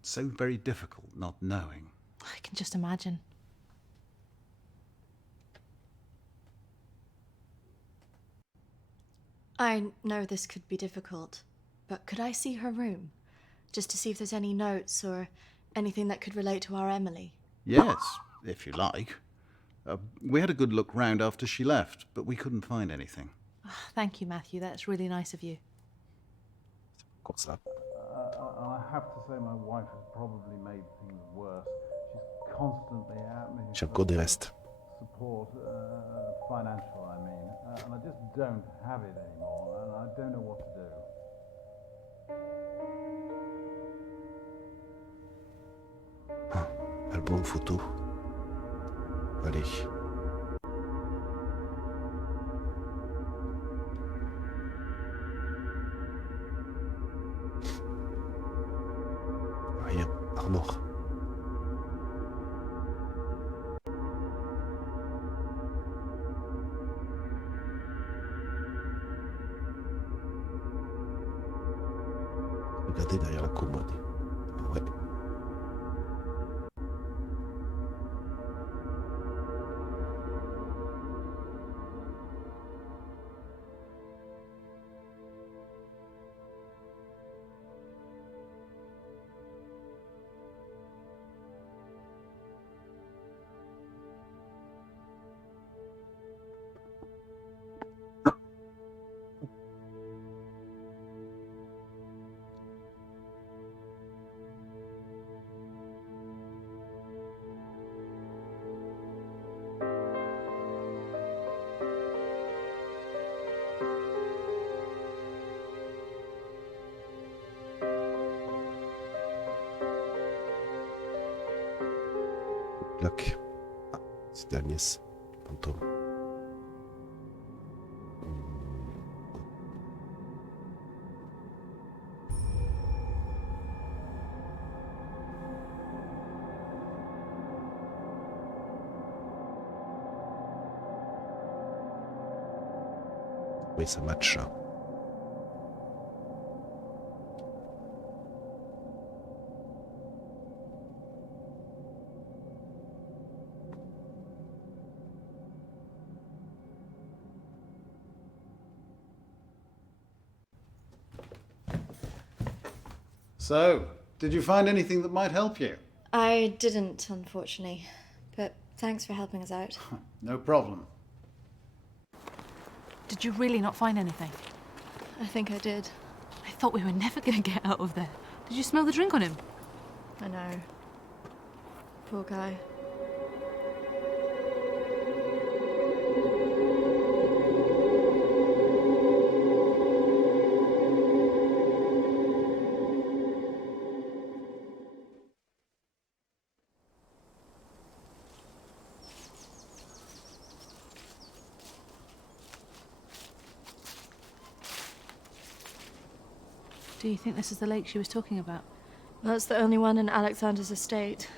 It's so very difficult not knowing. I can just imagine. I know this could be difficult, but could I see her room? Just to see if there's any notes or anything that could relate to our Emily. Yes, if you like. We had a good look round after she left, but we couldn't find anything. Thank you, Matthew. That's really nice of you. Comme ça. I have to say my wife has probably made things worse. She's constantly at me. J'ai encore des restes. Support, financial, I mean. And I just don't have it anymore, and I don't know what to do. Album photo. Allez. Rien. Armor. Regardez derrière la commode. Ouais. Lock. Ah, c'est Agnès. Fantôme. Oui, ça match. So, did you find anything that might help you? I didn't, unfortunately, but thanks for helping us out. No problem. Did you really not find anything? I think I did. I thought we were never going to get out of there. Did you smell the drink on him? I know. Poor guy. Do you think this is the lake she was talking about? Well, it's the only one in Alexander's estate,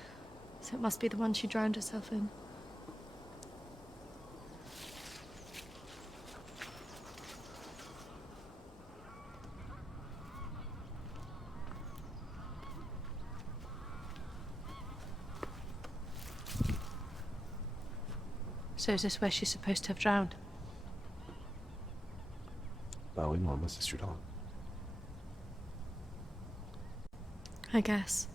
so it must be the one she drowned herself in. So is this where she's supposed to have drowned? Bah oui, normalement c'est celui-là. I guess.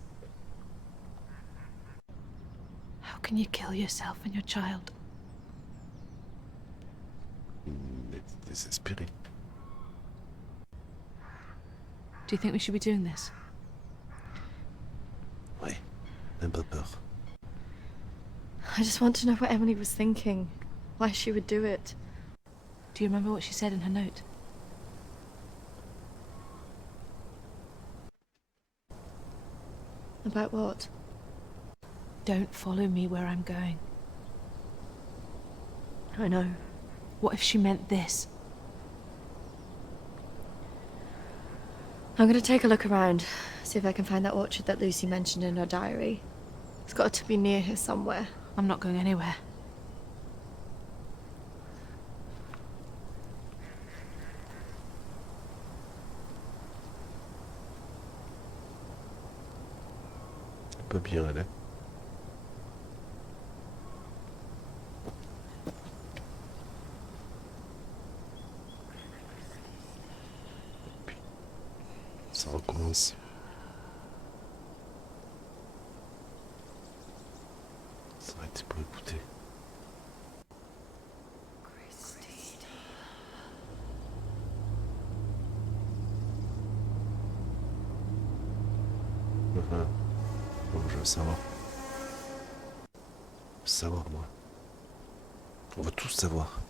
How can you kill yourself and your child? Désespéré. Do you think we should be doing this? Ouais, n'aie pas peur. I just want to know what Emily was thinking, why she would do it. Do you remember what she said in her note? About what? Don't follow me where I'm going. I know. What if she meant this? I'm gonna take a look around, see if I can find that orchard that Lucy mentioned in her diary. It's got to be near here somewhere. I'm not going anywhere. Pas bien, elle est. Ça recommence. Ça va être pour écouter. Bon, je veux savoir. Savoir, moi. On va tous savoir.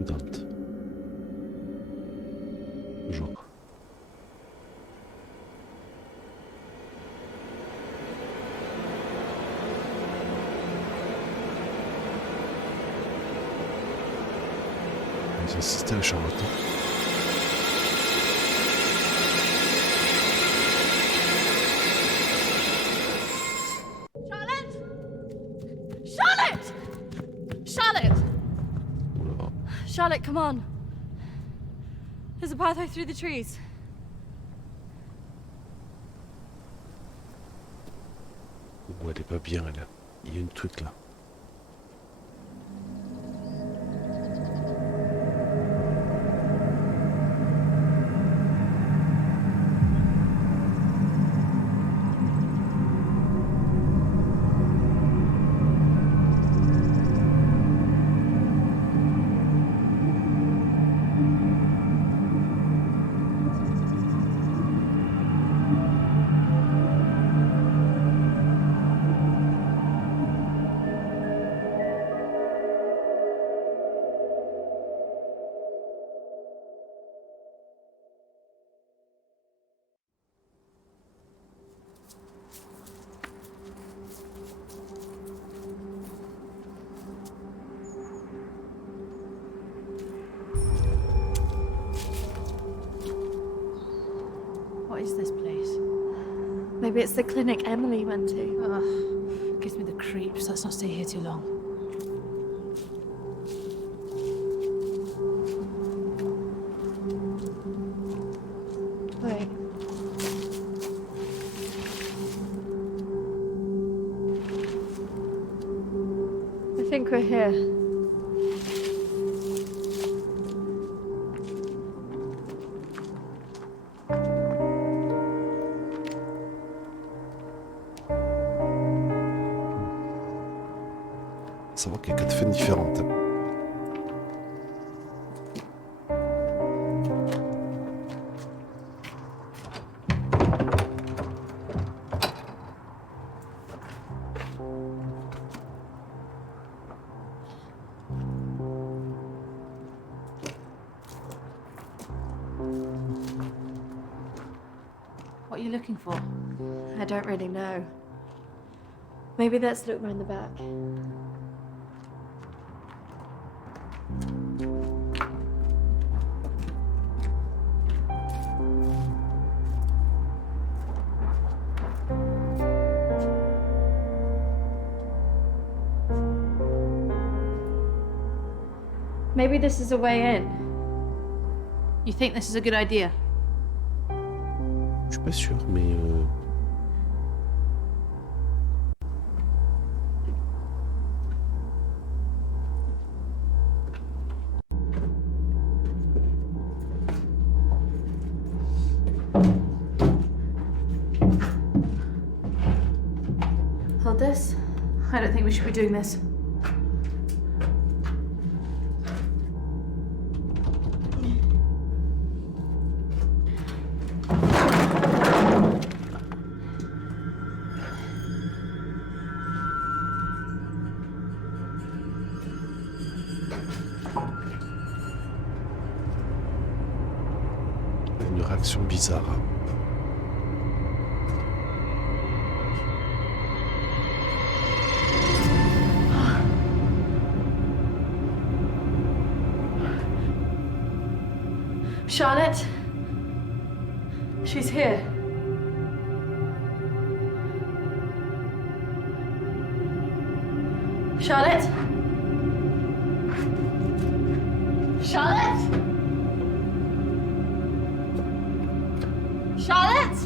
Dante. Toujours. Ils insistent à la charlatan. Charlotte! Charlotte! Oula. Charlotte, come on. There's a pathway through the trees. Ouais, elle est pas bien, elle. Il y a un truc là. What is this place? Maybe it's the clinic Emily went to. Ugh, gives me the creeps. Let's not stay here too long. Wait. I think we're here. Savoir qu'il y a 4 fenêtres différentes. What are you looking for? I don't really know. Maybe let's look round the back. Maybe this is a way in. You think this is a good idea? Je suis pas sûr, mais... Hold this. I don't think we should be doing this. Une réaction bizarre. Charlotte? She's here. Charlotte? Charlotte? Charlotte?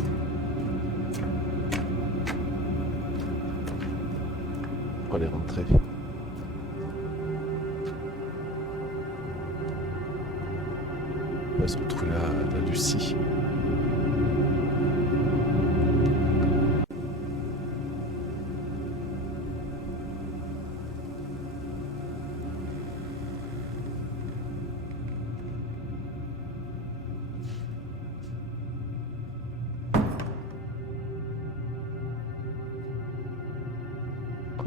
On va les rentrer. On va se retrouver la Lucie.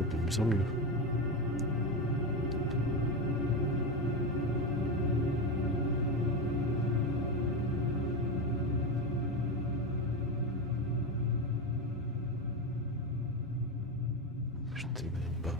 De mieux en mieux. Je t'ai même pas.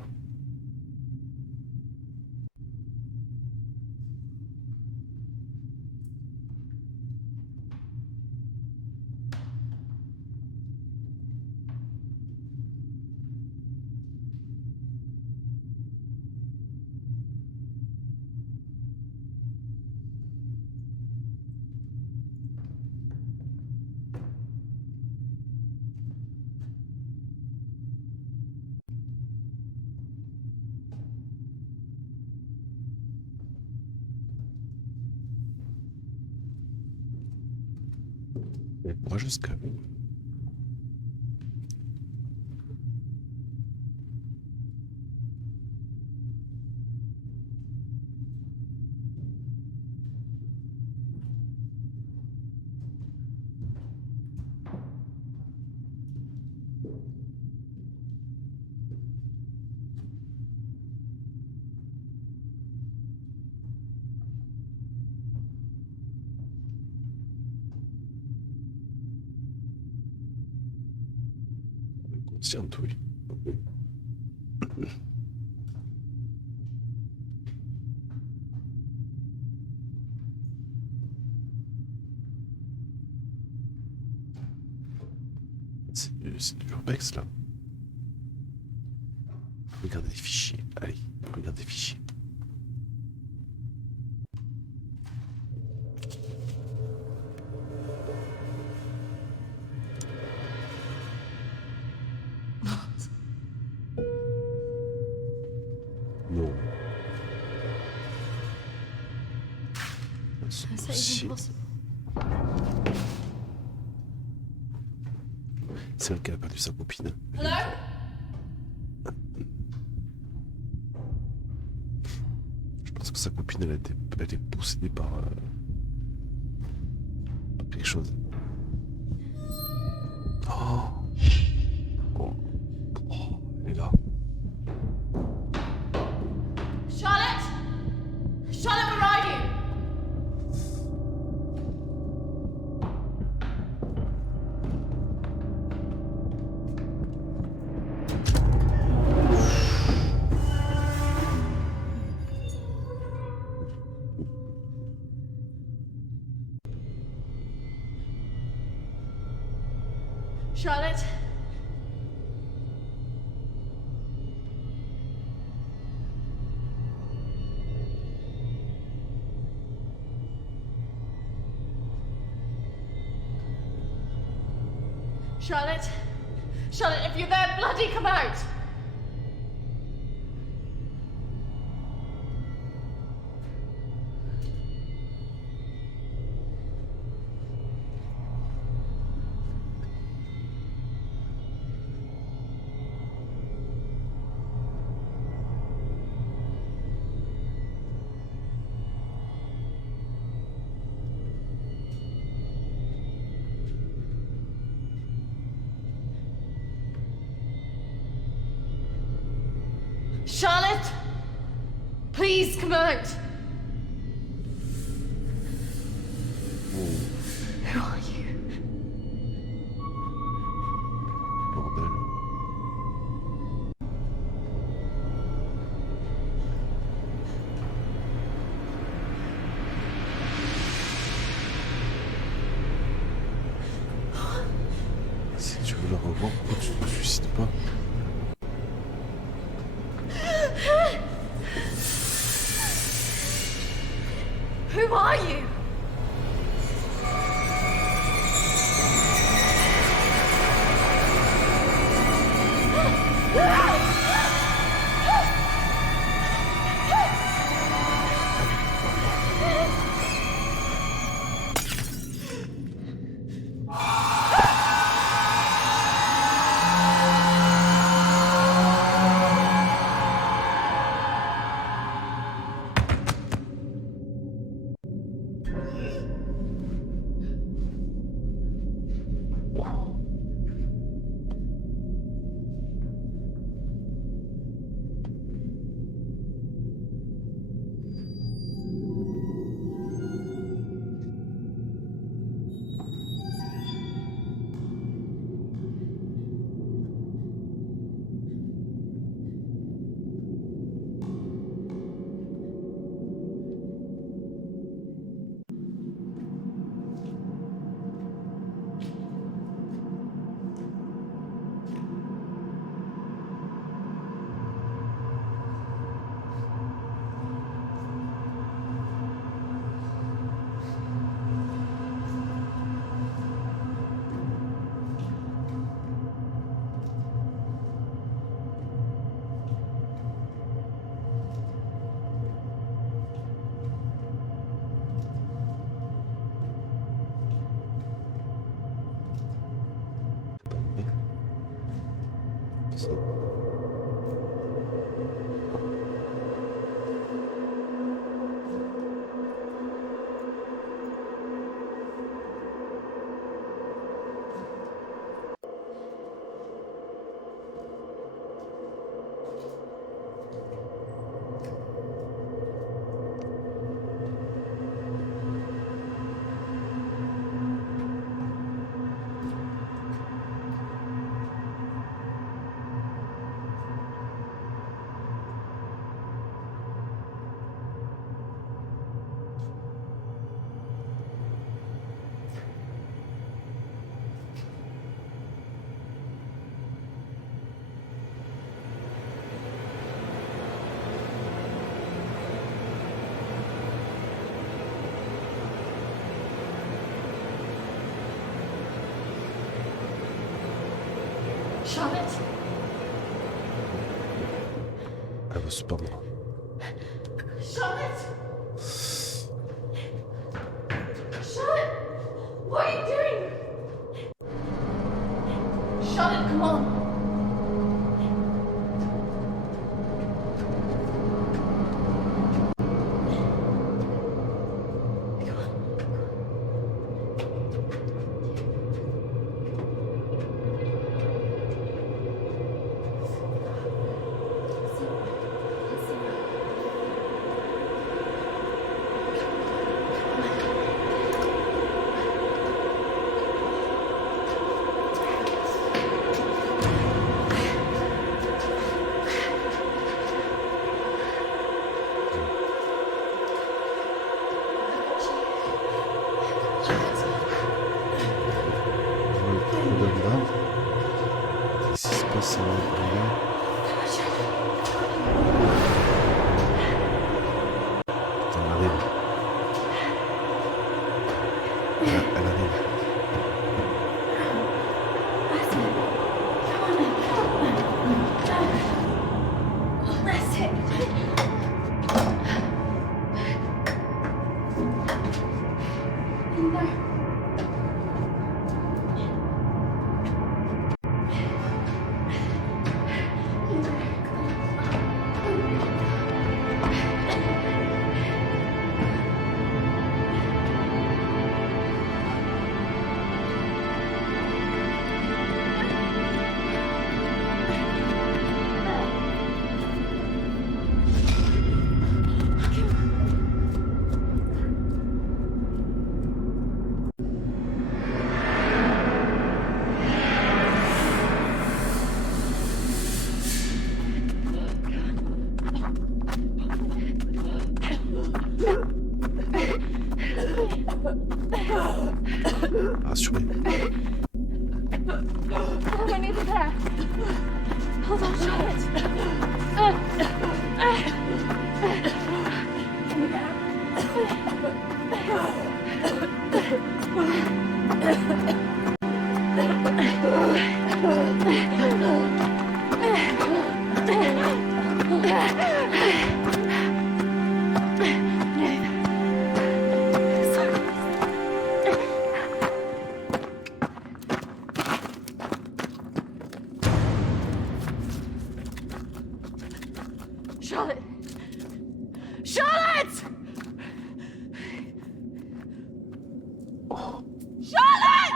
Elle est courageuse quand même. Consciente, oui. C'est du urbex là. Regardez les fichiers. Allez, regardez les fichiers. Non. C'est elle qui a perdu sa copine. Hello? Je pense que sa copine, elle a été possédée par quelque chose. Oh. Oh. Oh, elle est là. Charlotte? Charlotte, where are you? Charlotte? Charlotte? Charlotte, if you're there, bloody come out! Charlotte! Please come out! Who are you? Bordel. Si tu veux la revoir, pourquoi tu ne te suicides pas? Who are you? Charlotte? C'est pas moi. Charlotte! Charlotte! What are you doing? Charlotte, come on! Elle arrive. Oh, we're nearly there. Hold on, Charlotte. Charlotte! Charlotte! Charlotte!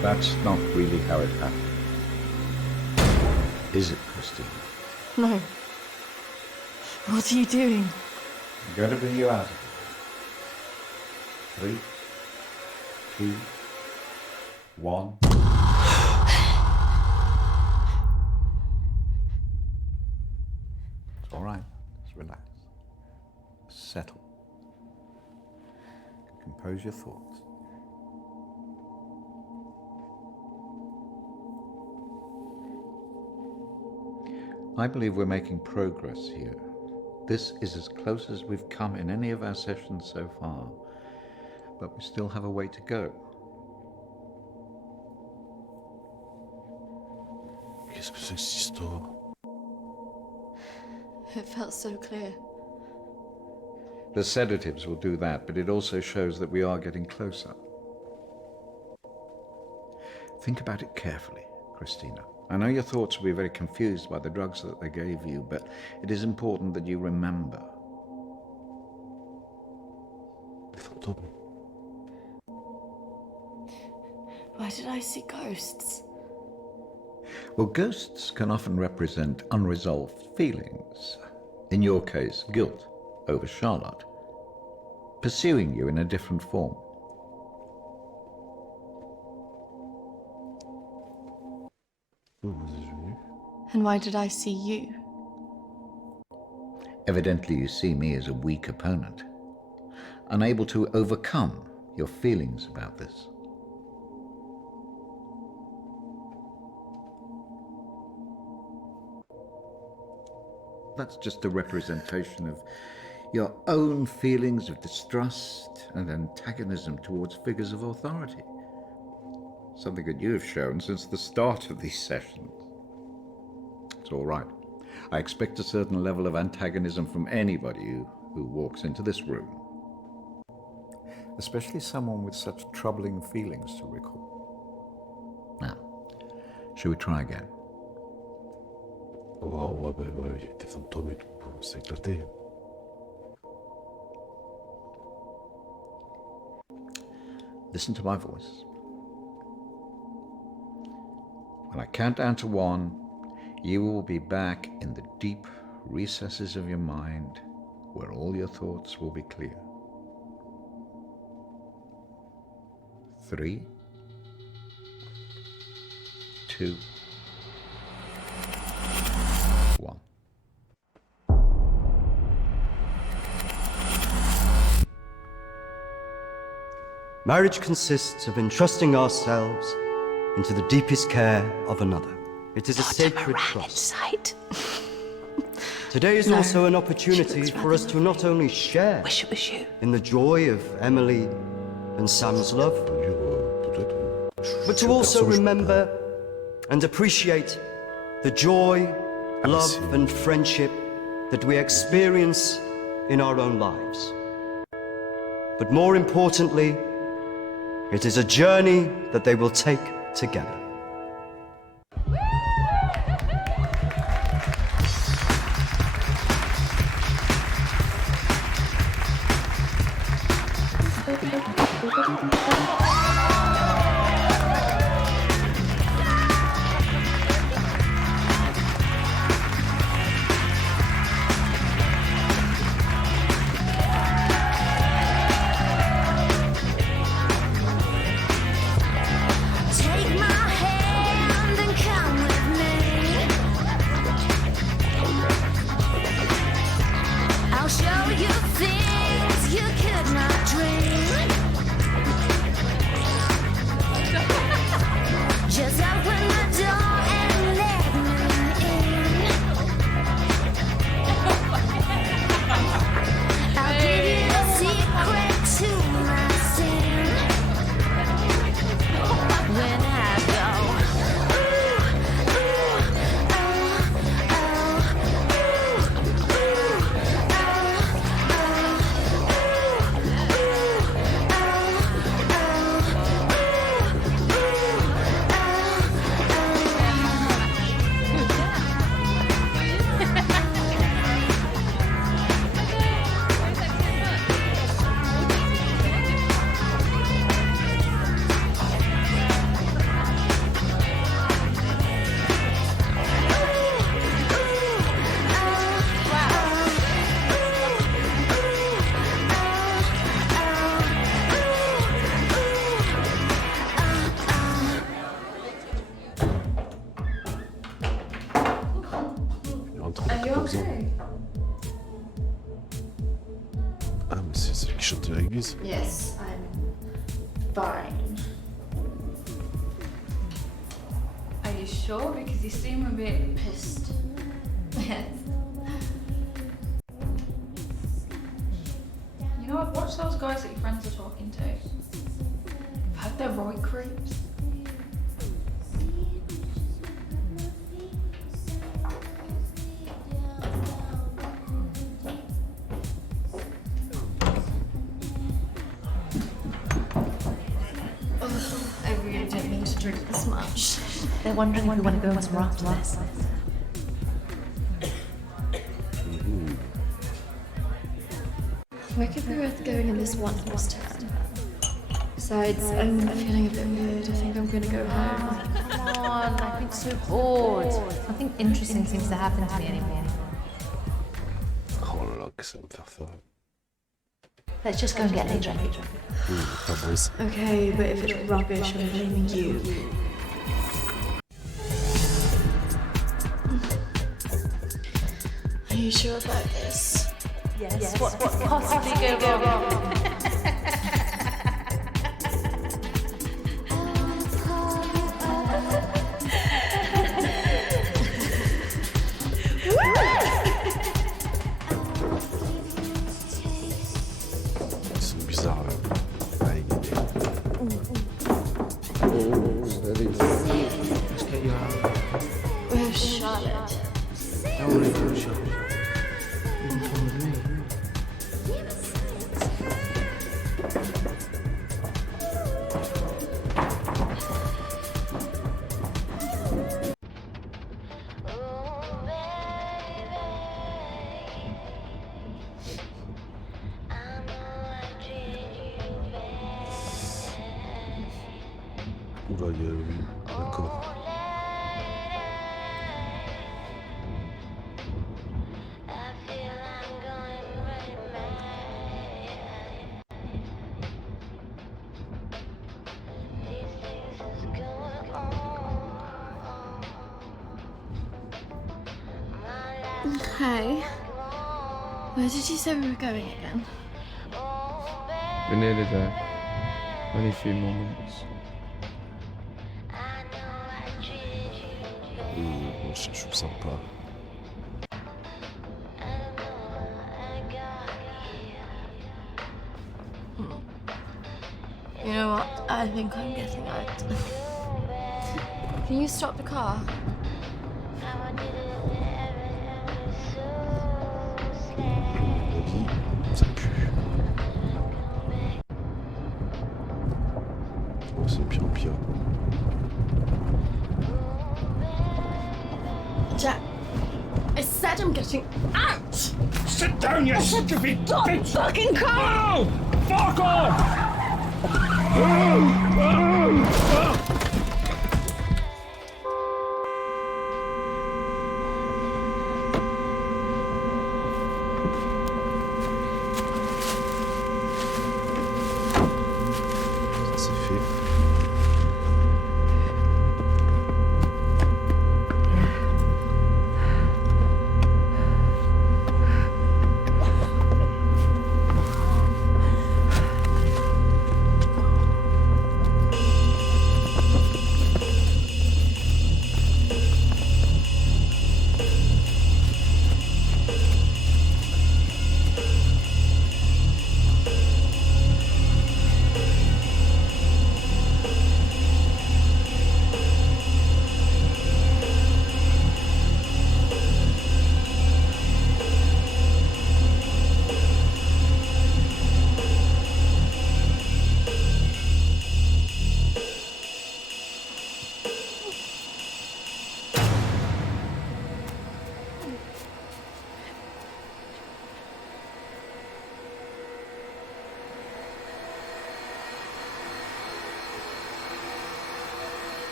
That's not really how it happened. Is it, Christine? No. What are you doing? I'm going to bring you out of here. 3, 2, 1. It's all right. Just relax. Settle. Compose your thoughts. I believe we're making progress here. This is as close as we've come in any of our sessions so far, but we still have a way to go. Qu'est-ce que c'est que cette histoire? It felt so clear. The sedatives will do that, but it also shows that we are getting closer. Think about it carefully, Christina. I know your thoughts will be very confused by the drugs that they gave you, but it is important that you remember. Why did I see ghosts? Well, ghosts can often represent unresolved feelings. In your case, guilt over Charlotte, pursuing you in a different form. And why did I see you? Evidently you see me as a weak opponent, unable to overcome your feelings about this. That's just a representation of your own feelings of distrust and antagonism towards figures of authority. Something that you have shown since the start of these sessions. It's all right. I expect a certain level of antagonism from anybody who walks into this room. Especially someone with such troubling feelings to recall. Now, shall we try again? Ouais, il y a des fantômes et tout, c'est éclaté. Listen to my voice. When I count down to 1, you will be back in the deep recesses of your mind where all your thoughts will be clear. 3, 2, 1. Marriage consists of entrusting ourselves into the deepest care of another. It is a sacred trust. Today is also an opportunity for us to not only share in the joy of Emily and Sam's love, but to also remember and appreciate the joy, love and friendship that we experience in our own lives. But more importantly, it is a journey that they will take together. l'église? Yes, I'm fine. Are you sure? Because you seem a bit Pissed. Yes. You know, I've watched those guys that your friends are talking to. I've heard they're right creeps. I really didn't mean to drink this much. They're wondering if we want to go somewhere after this. Where could be worth going in this one this time? Besides, I'm feeling a bit weird. I think I'm gonna go home. Come on, I've been so bored. Nothing interesting seems to happen to me anymore. Oh là là, que ça va me faire ça. Let's just go and get later. Boys. Okay, but if it's rubbish, I'm blaming you. Are you sure about this? Yes. What could possibly go wrong? Ils sont bizarres là. Allez, Let's get you out. Where's Charlotte? Don't worry about Charlotte. You can come with me. Oula, il y a lui. D'accord. Hi. Where did you say we were going again? We're nearly there. Only a few more minutes. Bon, je suis sympa. You know what? I think I'm getting out. Can you stop the car? La vie, ça pue. Oh, c'est pire en pire. Jack, I said I'm getting out! Sit down, you stupid bitch! Fucking car! No! Fuck off! Ça c'est fait.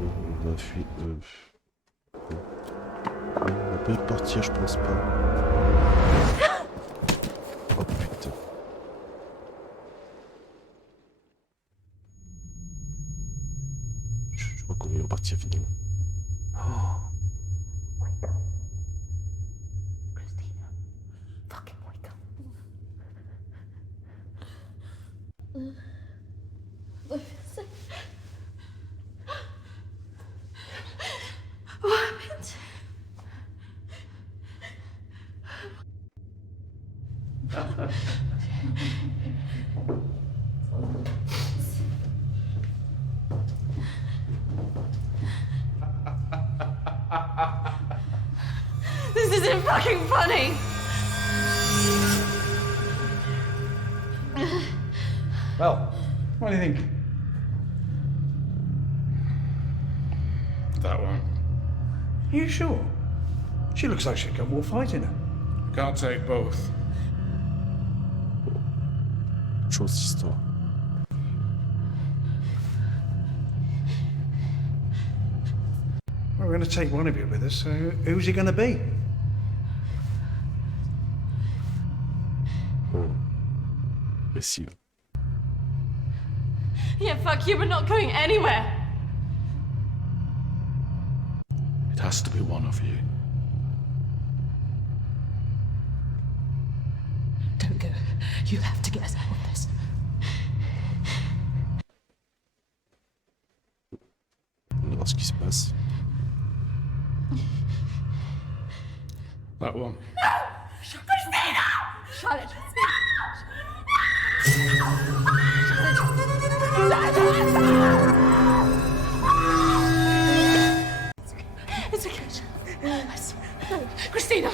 On va fuir. On va pas y partir, je pense pas. Oh putain. pas comment ils vont partir finalement. Oh. What happened? This isn't fucking funny! Well, what do you think? That one. Are you sure? She looks like she's got more fight in her. Can't take both. Chose d'histoire. Well, we're going to take one of you with us, so who's he going to be? Agressive. Yeah, fuck you, we're not going anywhere! It has to be one of you. Don't go. You have to get us out of this. On va voir ce qui se passe. That one. Christina! Charlotte! It's okay. I swear. No. Christina!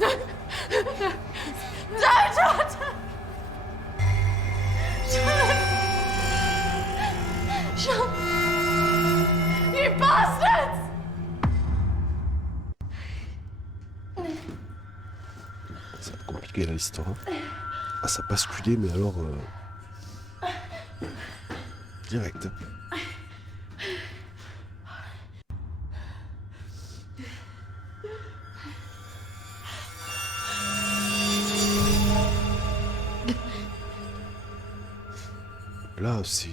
No! No! Don't! Charlotte! You bastards! Ça va être compliqué là l'histoire. Ah, ça a basculé, mais alors. Direct. Là, c'est.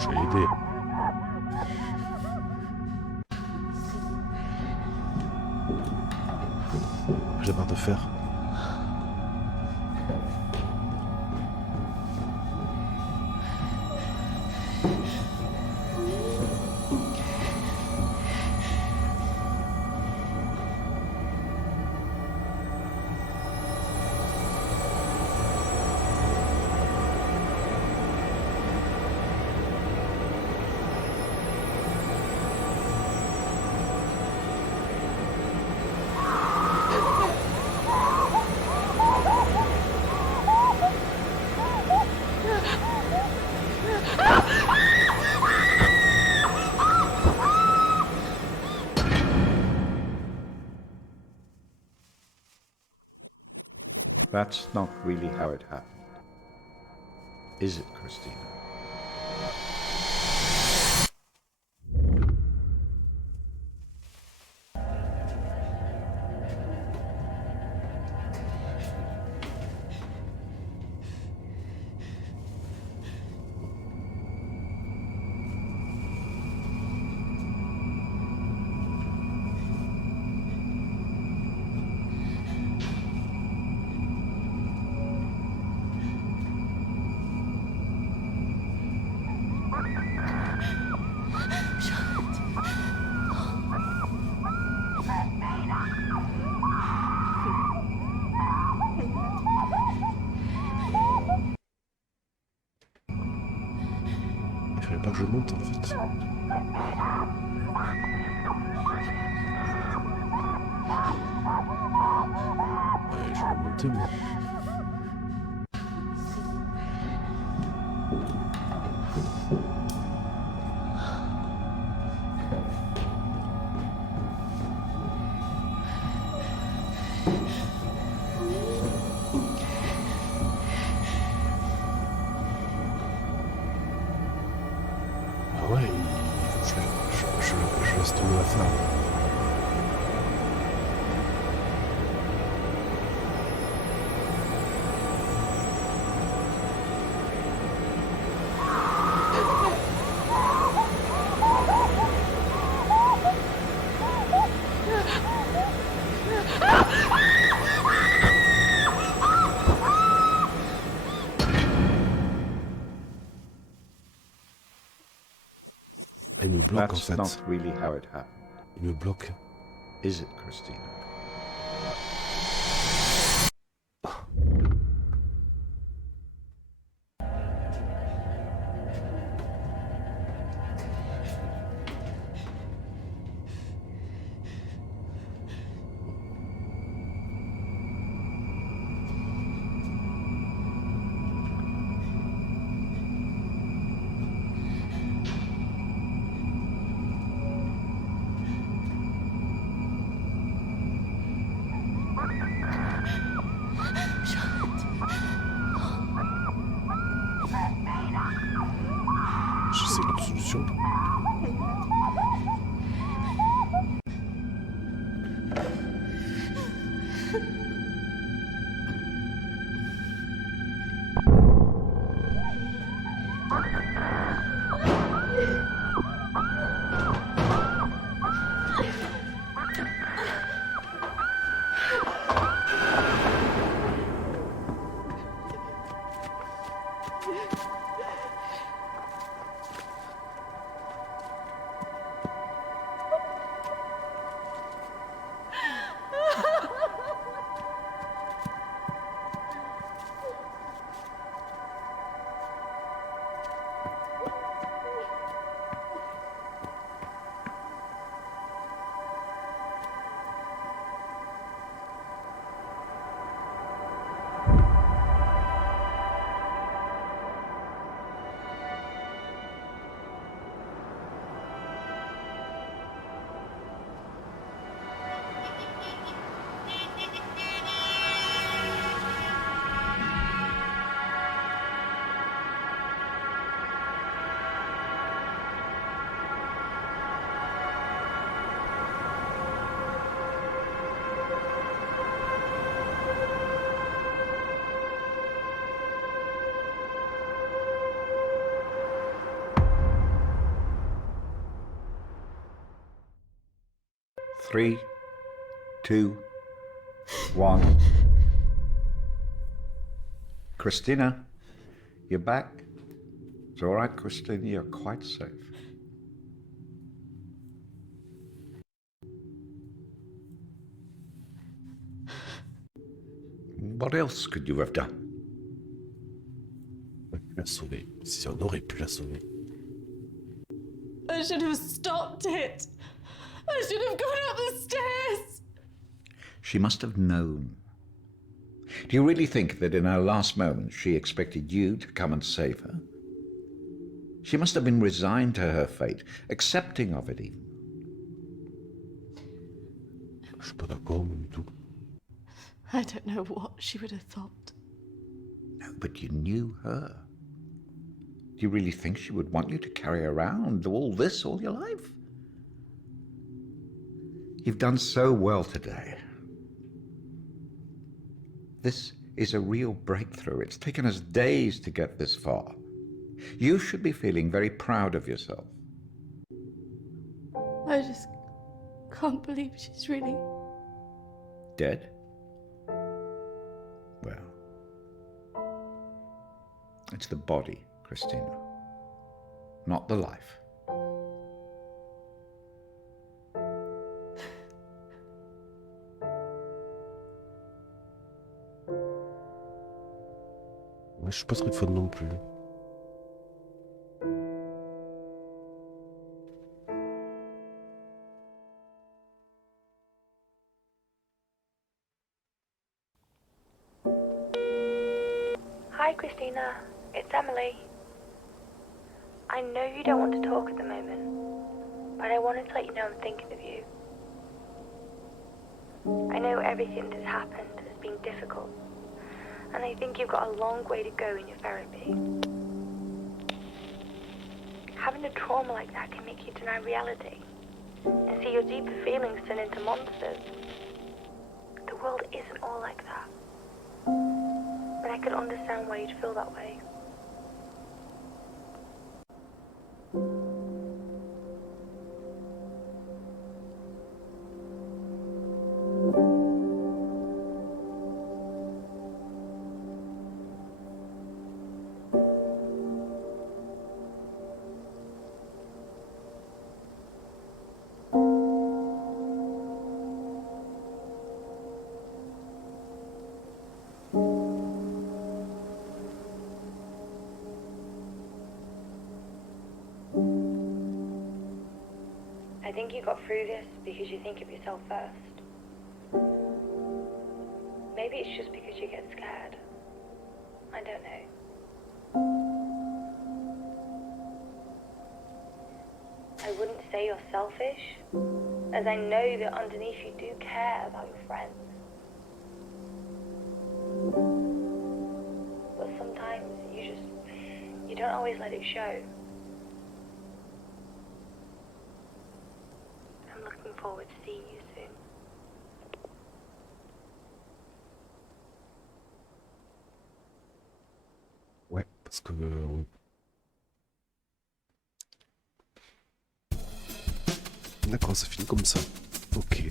J'ai aidé. J'ai la barre de fer. That's not really how it happened. Is it, Christina? Il fallait pas que je monte en fait. Ouais, je vais monter moi. Ah ouais, je laisse tomber l'affaire. Il me bloque en That's fait. not really how it happened. Il me bloque. Is it, Christina? Je sais l'autre solution. Three, two, one. Christina, you're back. It's all right, Christina, you're quite safe. What else could you have done? La sauver. Si on aurait pu la sauver. I should have stopped it. I should have gone up the stairs. She must have known. Do you really think that in her last moments she expected you to come and save her? She must have been resigned to her fate, accepting of it even. Je suis pas d'accord, mais du tout. I don't know what she would have thought. No, but you knew her. Do you really think she would want you to carry around all this all your life? You've done so well today. This is a real breakthrough. It's taken us days to get this far. You should be feeling very proud of yourself. I just can't believe she's really... Dead? Well, it's the body, Christina, not the life. Ouais, je suis pas très fan non plus. Hi, Christina. It's Emily. I know you don't want to talk at the moment, but I wanted to let you know I'm thinking of you. I know everything that's happened has been difficult, and I think you've got a long way to go in your therapy. Having a trauma like that can make you deny reality and see your deeper feelings turn into monsters. The world isn't all like that. But I can understand why you'd feel that way. I think you got through this because you think of yourself first. Maybe it's just because you get scared. I don't know. I wouldn't say you're selfish, as I know that underneath you do care about your friends. But sometimes you don't always let it show. I'm looking forward to seeing you soon. Ouais, parce que... D'accord, ça finit comme ça. Ok.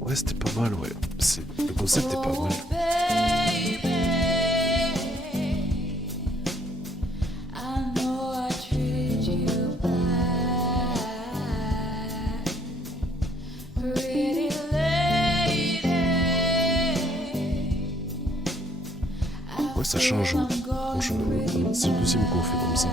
Ouais, c'était pas mal, ouais. Le concept est pas mal. Ouais, ça change. C'est le deuxième qu'on fait comme ça.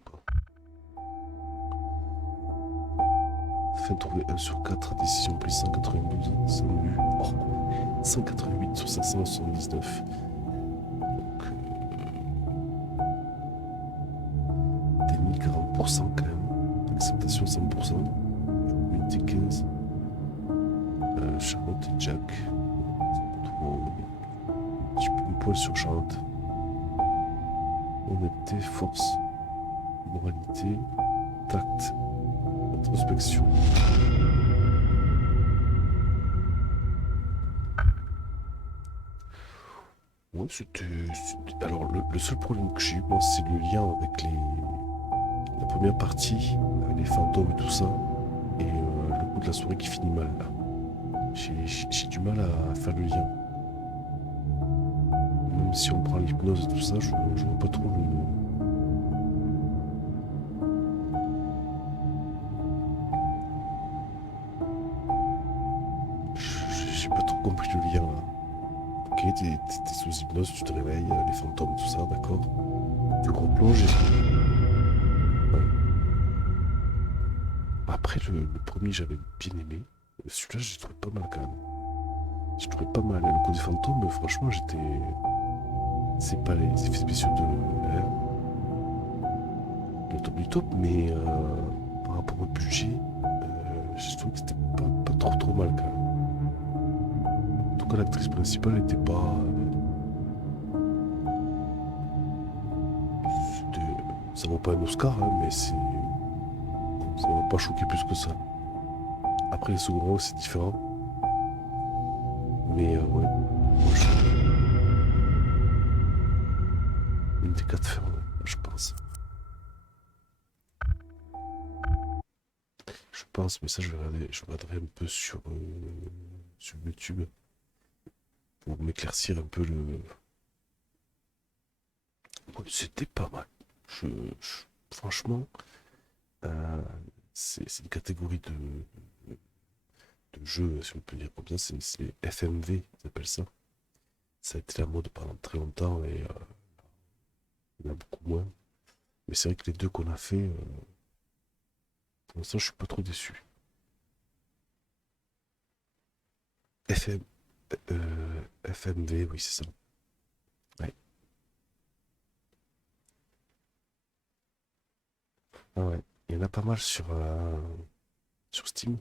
pas. Fin trouvé 1 sur 4, décision prise 192, c'est nul. Oh, 188 sur 579. Donc, t'es mis 40% quand même. Acceptation 100%. Probabilité 15. Charlotte et Jack. Trop. Un petit peu de poil sur Charlotte. Honnêteté, force, moralité, tact, introspection. Ouais, c'était. Alors, le seul problème que j'ai eu, moi, c'est le lien avec la première partie, les fantômes et tout ça, et le coup de la soirée qui finit mal, là. J'ai du mal à faire le lien. Même si on prend l'hypnose et tout ça, je vois pas trop le. J'ai pas trop compris le lien là. Ok, t'es sous hypnose, tu te réveilles, les fantômes, tout ça, d'accord. Tu replonges et. Ouais. Après, le premier, j'avais bien aimé. Celui-là, j'ai trouvé pas mal quand même. J'ai trouvé pas mal. Le coup des fantômes, franchement, j'étais. C'est pas les effets spéciaux le top du top, mais par rapport au budget, je trouve que c'était pas trop mal quand même. En tout cas, l'actrice principale était pas. Ça vaut pas un Oscar, hein, mais c'est. Ça m'a pas choqué plus que ça. Après, les seconds rôles, c'est différent. Mais ouais, moi je. Une des 4 fermes, je pense. Je pense, mais ça, je regarderai un peu sur YouTube pour m'éclaircir un peu le. Ouais, c'était pas mal. Franchement, c'est une catégorie de jeux, si on peut dire comme ça, c'est les FMV, ils appellent ça. Ça a été la mode pendant très longtemps et il y en a beaucoup moins. Mais c'est vrai que les deux qu'on a fait, pour l'instant, je suis pas trop déçu. FM, FMV, oui, c'est ça. Ouais. Ah ouais. Il y en a pas mal sur Steam.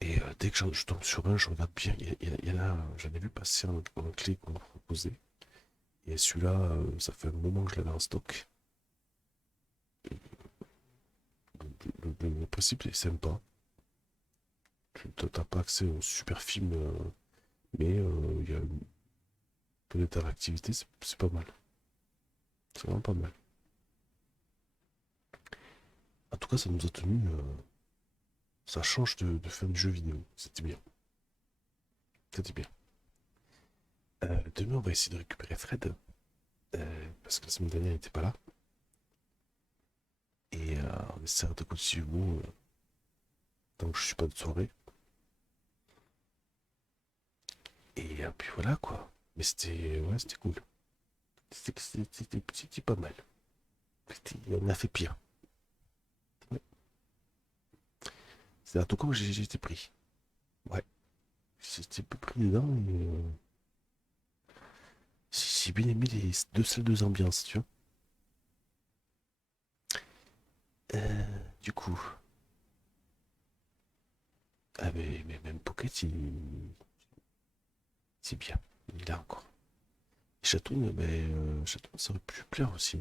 Et dès que je tombe sur un, je regarde bien. Il y en a, j'en ai vu passer un clé qu'on m'a proposé. Et celui-là, ça fait un moment que je l'avais en stock. Le principe est sympa. Tu n'as pas accès au super film, mais il y a un peu d'interactivité, c'est pas mal. C'est vraiment pas mal. En tout cas, ça nous a tenu. Ça change de fin de jeu vidéo. C'était bien. C'était bien. Demain, on va essayer de récupérer Fred. Parce que la semaine dernière, il n'était pas là. Et on essaiera de continuer tant que je suis pas de soirée. Et puis voilà quoi. Mais c'était cool. C'était pas mal. On a fait pire. Ouais. C'est à tout cas j'ai été pris. Ouais. J'étais peu pris dedans et j'ai bien aimé les deux salles de ambiance, tu vois. Du coup. Ah mais même Pocket, c'est bien. Il est là encore. Et Chatoun, Chatoun, ça aurait pu lui plaire aussi.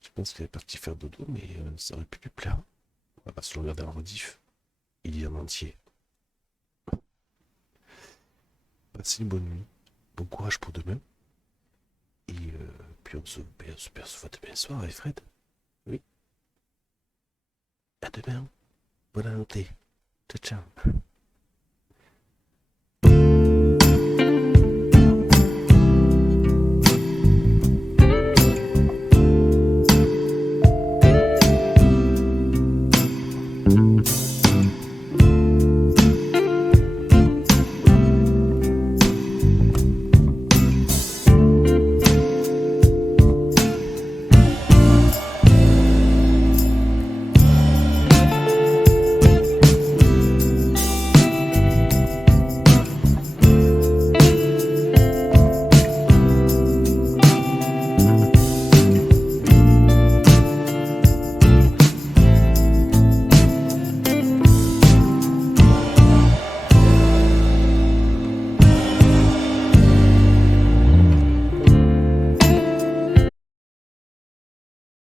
Je pense qu'il est parti faire dodo, mais ça aurait pu lui plaire. On va se le regarder en rediff. Il est en entier. Passez une bonne nuit. Bon courage pour demain. Et puis on se perçoit demain soir avec Fred. Oui. À demain. Bonne année. Ciao, ciao.